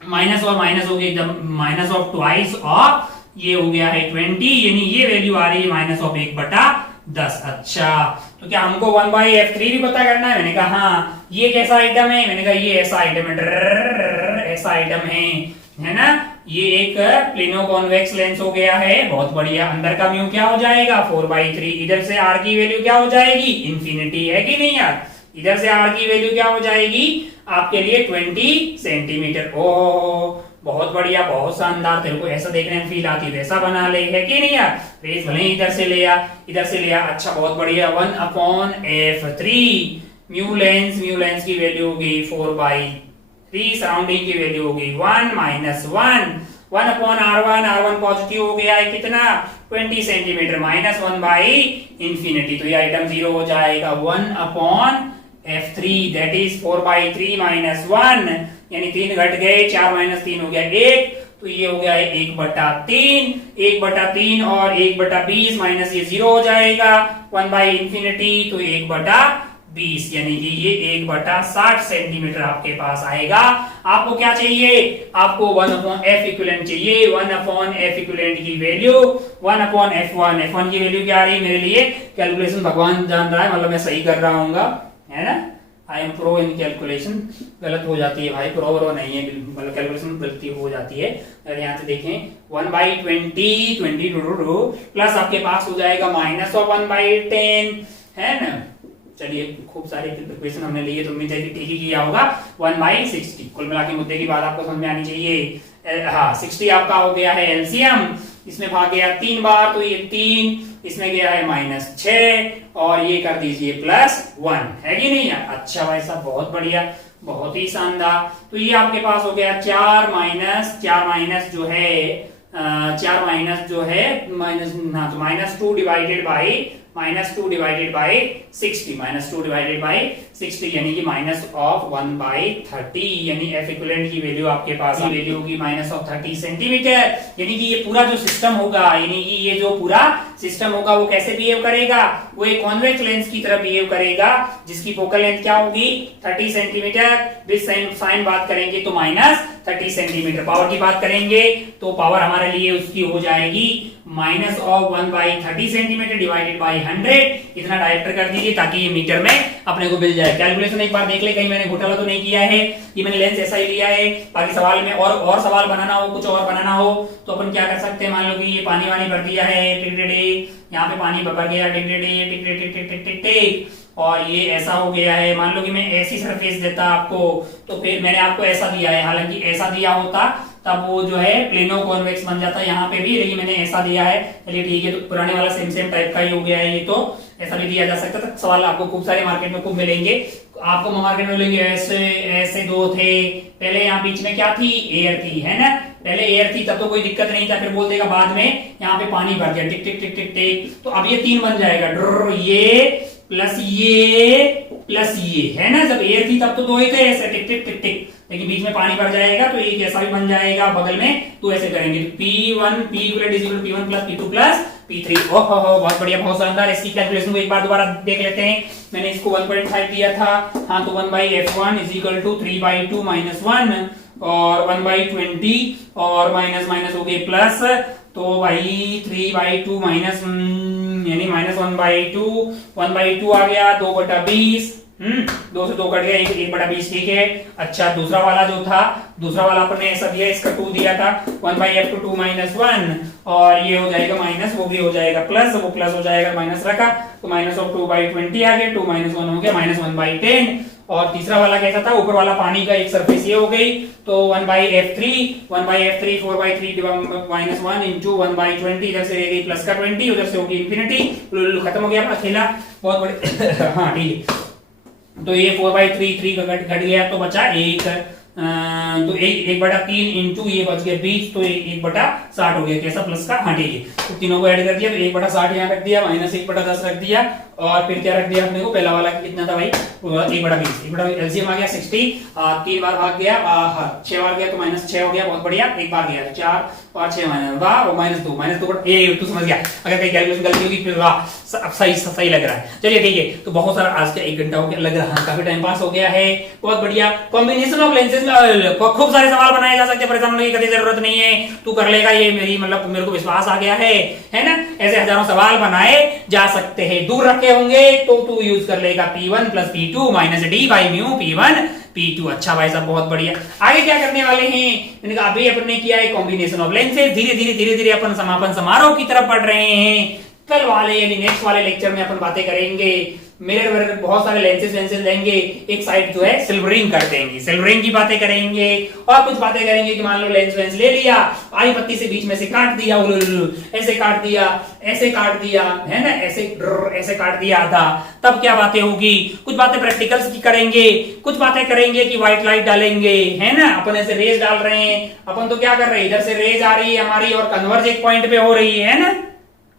माइनस और माइनस हो गई एकदम, माइनस ऑफ ट्वाइस ऑफ ये हो गया है 20, यानी ये वैल्यू आ रही है माइनस ऑफ 1/10। अच्छा, तो क्या हमको 1/f3 भी पता करना है? मैंने कहा हाँ। ये कैसा आइटम है? मैंने कहा ये ऐसा आइटम है, ऐसा आइटम है ना। ये एक प्लेनो कॉन्वेक्स लेंस हो गया है, बहुत बढ़िया। अंदर का म्यू क्या हो जाएगा 4/3, इधर से आर की वैल्यू क्या हो जाएगी इंफिनिटी, है कि नहीं यार। इधर से आर की वैल्यू क्या हो जाएगी आपके लिए 20 सेंटीमीटर। ओह बहुत बढ़िया, बहुत शानदार। तेरे को ऐसा देखने में फील आती है वैसा बना ले, है कि नहीं यार। रेस भले इधर से ले आ, इधर से ले आ। अच्छा बहुत बढ़िया। 1/f3 म्यू लेंस की वैल्यू होगी 4/3, सराउंडिंग की वैल्यू होगी 1 - 1 1/r1, r1 पॉजिटिव हो गया है कितना 20 सेंटीमीटर, -1/इंफिनिटी। तो ये आइटम 0 हो जाएगा। 1/f3 दैट इज 4/3 - 1, यानी 3 घट गए, 4 - 3 हो गया 1, तो ये हो गया है 1/3, 1/3 और 1/20 माइनस ये 0 हो जाएगा 1/इंफिनिटी, तो 1/20, यानी कि ये 1/60 सेंटीमीटर आपके पास आएगा। आपको क्या चाहिए? आपको 1/f इक्विवेलेंट चाहिए। 1/f इक्विवेलेंट की वैल्यू 1/f1, f1 की वैल्यू क्या आ रही है मेरे लिए? कैलकुलेशन भगवान जान रहा है, मतलब मैं सही कर रहा हूँ, है ना। I am pro in calculation. गलत हो जाती है भाई, प्रो नहीं है, मतलब कैलकुलेशन गलती हो जाती है। अगर यहाँ से देखें 1/20 प्लस आपके पास हो जाएगा -1/10, है ना। चलिए खूब सारे कैलकुलेशन हमने लिए, तो उम्मीद है कि ठीक ही किया होगा। 1/60 कुल मिला के मुद्दे की बात आपको समझ में आनी चाहिए। हाँ 60 आपका हो गया है एलसीएम, इसमें भाग गया 3 बार, तो ये 3, इसमें गया है -6 और ये कर दीजिए +1, है कि नहीं यार। अच्छा भाई साहब बहुत बढ़िया, बहुत ही शानदार। तो ये आपके पास हो गया 4 माइनस जो है 4 माइनस जो है माइनस ना, तो -2 डिवाइडेड बाई 60, -2/60 यानी कि -1/30, यानी f इक्विवेलेंट की वैल्यू आपके पास वैल्यू होगी -30 सेंटीमीटर। यानी कि ये पूरा जो सिस्टम होगा, यानी कि ये जो पूरा सिस्टम होगा वो कैसे बिहेव करेगा? वो एक कॉन्वेक्स लेंस की तरह बिहेव करेगा, जिसकी फोकल लेंथ क्या होगी 30 सेंटीमीटर। विद साइन बात करेंगे तो -30 सेंटीमीटर। पावर की बात करेंगे तो पावर हमारे लिए उसकी हो जाएगी -1/30 सेंटीमीटर डिवाइडेड बाई 100। इतना डायरेक्टर कर दीजिए ताकि ये मीटर में अपने को मिल जाए। कैलकुलेशन एक बार देख ले, कहीं मैंने घोटाला तो नहीं किया है। ये मैंने लेंस ऐसा ही लिया है। बाकी सवाल में और सवाल बनाना हो, कुछ और बनाना हो तो अपन क्या कर सकते हैं। मान लो कि ये पानी वानी भर दिया है, यहाँ पे पानी भर गया और ये ऐसा हो गया है। मान लो कि मैं ऐसी सरफेस देता आपको, तो फिर मैंने आपको ऐसा दिया है, हालांकि ऐसा दिया होता तब वो जो है प्लेनो कॉन्वेक्स बन जाता यहाँ पे भी, लेकिन मैंने ऐसा दिया है। चलिए ठीक है, तो पुराने वाला सेम टाइप का ही हो गया है। ये तो ऐसा भी दिया जा सकता था। सवाल आपको खूब सारे मार्केट में खूब मिलेंगे, आपको मार्केट में मिलेंगे। ऐसे दो थे, पहले यहाँ बीच में क्या थी, एयर थी, है ना। पहले एयर थी तब तो कोई दिक्कत नहीं था, फिर बोल देगा बाद में यहाँ पे पानी भर गया, टिक टिक टिक टिक टिक, तो अब ये 3 बन जाएगा, ये प्लस ये, है ना। जब एयर थी तब तो 2 ही थे, ऐसे टिक टिक टिक टिक, लेकिन बीच में पानी भर जाएगा तो एक ऐसा भी बन जाएगा बगल में, तो ऐसे करेंगे P1 P1 plus P2 plus P3। ओहो बहुत बढ़िया, बहुत शानदार। इसकी कैलकुलेशन को एक बार दोबारा देख लेते हैं। मैंने इसको 1.5 दिया था, हाँ, तो 1/f1 = 3/2 - 1 और 1/20 और माइनस हो गए प्लस, तो भाई 3/2 माइनस यानी -1/2 आ गया 2/20, 2 से 2 कट गया, 1/20, ठीक है। अच्छा दूसरा वाला जो था, दूसरा वाला अपन ने ऐसा दिया, इसका 2 दिया था 1/f2 2 - 1 और ये हो जाएगा माइनस, वो भी हो जाएगा प्लस, वो प्लस हो जाएगा, माइनस रखा तो -2/20 आ गया, 2 - 1 हो गया -1/10। और तीसरा वाला कैसा था, ऊपर वाला पानी का एक सरफेस ये हो गई, तो 1/f3 4/3 - 1 इंटू 1/20, इधर से रहेगी प्लस का 20, उधर से होगी इंफिनिटी, खत्म हो गया अपना खेला, बहुत बड़े हाँ ठीक है। तो ये 4/3 का घट गया तो बचा 1, तो 1/3 इंटू ये बच गया 20, तो 1/60 हो गया। कैसा प्लस का, हाँ ठीक है। तो तीनों को ऐड कर दिया, 1/60 यहाँ रख दिया, माइनस 1/10 रख दिया, और फिर क्या रख दिया अपने को, पहला वाला कितना था भाई, 1/20, एलसीएम आ गया 60, 3 बार भाग गया, 6 बार गया तो -6 हो गया, बहुत बढ़िया। एक बार गया 4 और 6 वाह, और -2 ये तू समझ गया। अगर कहीं कैलकुलेशन गलती होगी फिर वाह, अब सही लग रहा है। चलिए ठीक है, तो बहुत सारा आज का 1 घंटा हो गया, लग रहा है काफी टाइम पास हो गया है, बहुत बढ़िया। कॉम्बिनेशन ऑफ लेंसेज में खूब सारे सवाल बनाए जा सकते हैं, परेशान होने की कभी जरूरत नहीं है, तू कर लेगा, ये मेरी मतलब मेरे को विश्वास आ गया है ना। ऐसे हजारों सवाल बनाए जा सकते हैं, दूर रखे होंगे तो तू यूज कर लेगा P1 + P2 - D by mu P1 P2। अच्छा भाई साहब, बहुत बढ़िया। आगे क्या करने वाले हैं, मैंने कहा अभी अपन ने किया है कॉम्बिनेशन ऑफ लेंसेज, धीरे धीरे अपन समापन समारोह की तरफ बढ़ रहे हैं। कल वाले यानी नेक्स्ट वाले लेक्चर में अपन बातें करेंगे, मिरर बहुत सारे लेंसेज लेंगे, एक साइड जो है सिल्वरिंग कर देंगे, सिल्वरिंग की बातें करेंगे, और कुछ बातें करेंगे कि मान लो लेंस ले लिया, आई पत्ती से बीच में से काट दिया, ऐसे काट दिया, ऐसे काट दिया, है ना, ऐसे काट दिया आधा, तब क्या बातें होगी। कुछ बातें प्रैक्टिकल्स की करेंगे, कुछ बातें करेंगे कि व्हाइट लाइट डालेंगे, है ना, अपन ऐसे रेज डाल रहे हैं, अपन तो क्या कर रहे हैं, इधर से रेज आ रही है हमारी और कन्वर्ज एक पॉइंट पे हो रही है ना,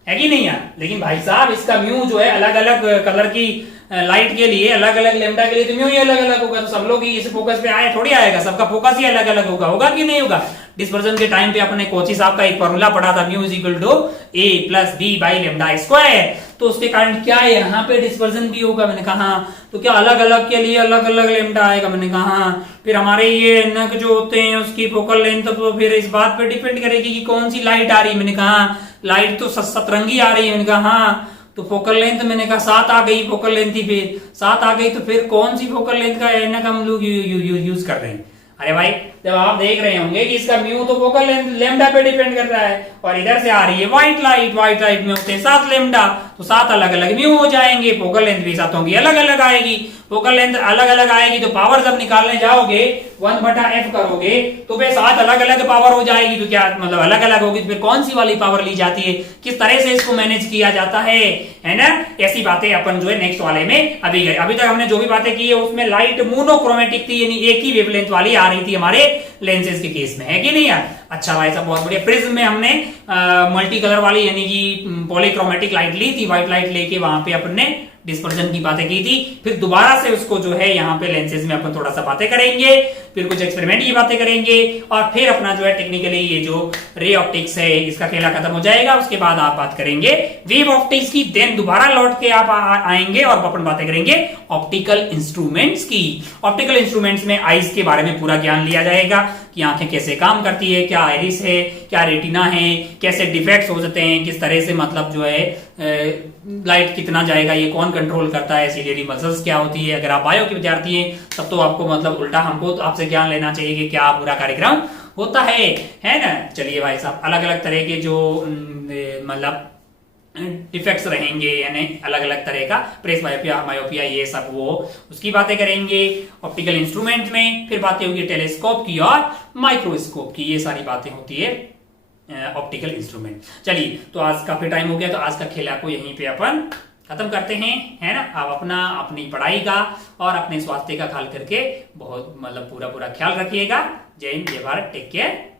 है कि नहीं यार। लेकिन भाई साहब इसका म्यू जो है अलग अलग कलर की लाइट के लिए, अलग अलग लेम्डा के लिए तो म्यू ही अलग अलग होगा, तो सब लोग इस फोकस पे आए थोड़ी आएगा, सबका फोकस ही अलग अलग होगा कि नहीं होगा। डिस्पर्जन के टाइम पे अपने कोची साहब का एक फॉर्मूला पढ़ा था, म्यू = A + B / λ², तो उसके कारण क्या है, यहाँ पे डिस्पर्जन भी होगा। मैंने कहा तो क्या अलग अलग के लिए अलग अलग लेम्डा आएगा, मैंने कहा फिर हमारे ये नग जो होते हैं उसकी फोकल लेंथ तो फिर इस बात पे डिपेंड करेगी कि कौन सी लाइट आ रही है। मैंने कहा लाइट तो सतरंगी आ रही है, मैंने कहा हाँ, तो फोकल लेंथ मैंने कहा 7 आ गई, फोकल लेंथ ही फिर 7 आ गई, तो फिर कौन सी फोकल लेंथ का एनक हम लोग यूज कर रहे हैं। अरे भाई जब आप देख रहे होंगे कि इसका म्यू तो फोकल लेम्डा पे डिपेंड कर रहा है, और इधर से आ रही है व्हाइट लाइट में होते हैं 7 लेम्डा, तो 7 अलग अलग म्यू हो जाएंगे, फोकल लेंथ भी सातों की अलग अलग आएगी। फोकल लेंथ अलग अलग आएगी तो पावर जब निकालने जाओगे 1/f करोगे तो फिर 7 अलग अलग पावर हो जाएगी, तो क्या मतलब अलग अलग होगी, तो फिर कौन सी वाली पावर ली जाती है, किस तरह से इसको मैनेज किया जाता है ना। ऐसी बातें अपन जो है नेक्स्ट वाले में अभी तक हमने जो भी बातें की है उसमें लाइट मोनोक्रोमेटिक थी, यानी एक ही वेवलेंथ वाली आ रही थी हमारे लेंसेज के केस में, है कि नहीं यार। अच्छा भाई साहब बहुत बढ़िया। प्रिज्म में हमने मल्टी कलर वाली यानी कि पॉलीक्रोमेटिक लाइट ली थी, व्हाइट लाइट लेके वहां पे अपन ने डिस्पर्जन की बातें की थी, फिर दोबारा से उसको जो है यहाँ पे लेंसेज में अपन थोड़ा सा बातें करेंगे, फिर कुछ एक्सपेरिमेंट की बातें करेंगे, और फिर अपना जो है टेक्निकली ये जो रे ऑप्टिक्स है इसका खेला खत्म हो जाएगा। उसके बाद आप बात करेंगे वेव ऑप्टिक्स की, देन दोबारा लौट के आप आएंगे और अपन बातें करेंगे ऑप्टिकल इंस्ट्रूमेंट्स की। ऑप्टिकल इंस्ट्रूमेंट्स में आईज के बारे में पूरा ज्ञान लिया जाएगा कि आंखें कैसे काम करती है, क्या आइरिस है, क्या रेटिना है, कैसे डिफेक्ट्स हो जाते हैं, किस तरह से मतलब जो है लाइट कितना जाएगा, ये कौन कंट्रोल करता है, सिलियरी मसल्स क्या होती है। अगर आप बायो के विद्यार्थी हैं तब तो आपको मतलब उल्टा हमको तो आपसे ज्ञान लेना चाहिए कि क्या पूरा कार्यक्रम होता है ना। चलिए भाई साहब अलग अलग तरह के जो मतलब डिफेक्ट्स रहेंगे, यानी अलग अलग तरह का प्रेस मायोपिया ये सब वो उसकी बातें करेंगे ऑप्टिकल इंस्ट्रूमेंट में। फिर बातें होगी टेलीस्कोप की और माइक्रोस्कोप की, ये सारी बातें होती है ऑप्टिकल इंस्ट्रूमेंट। चलिए तो आज काफी टाइम हो गया, तो आज का खेला को यहीं पे अपन खत्म करते हैं, है ना। आप अपनी पढ़ाई का और अपने स्वास्थ्य का ख्याल करके बहुत मतलब पूरा ख्याल रखिएगा। जय हिंद, जय भारत, टेक केयर।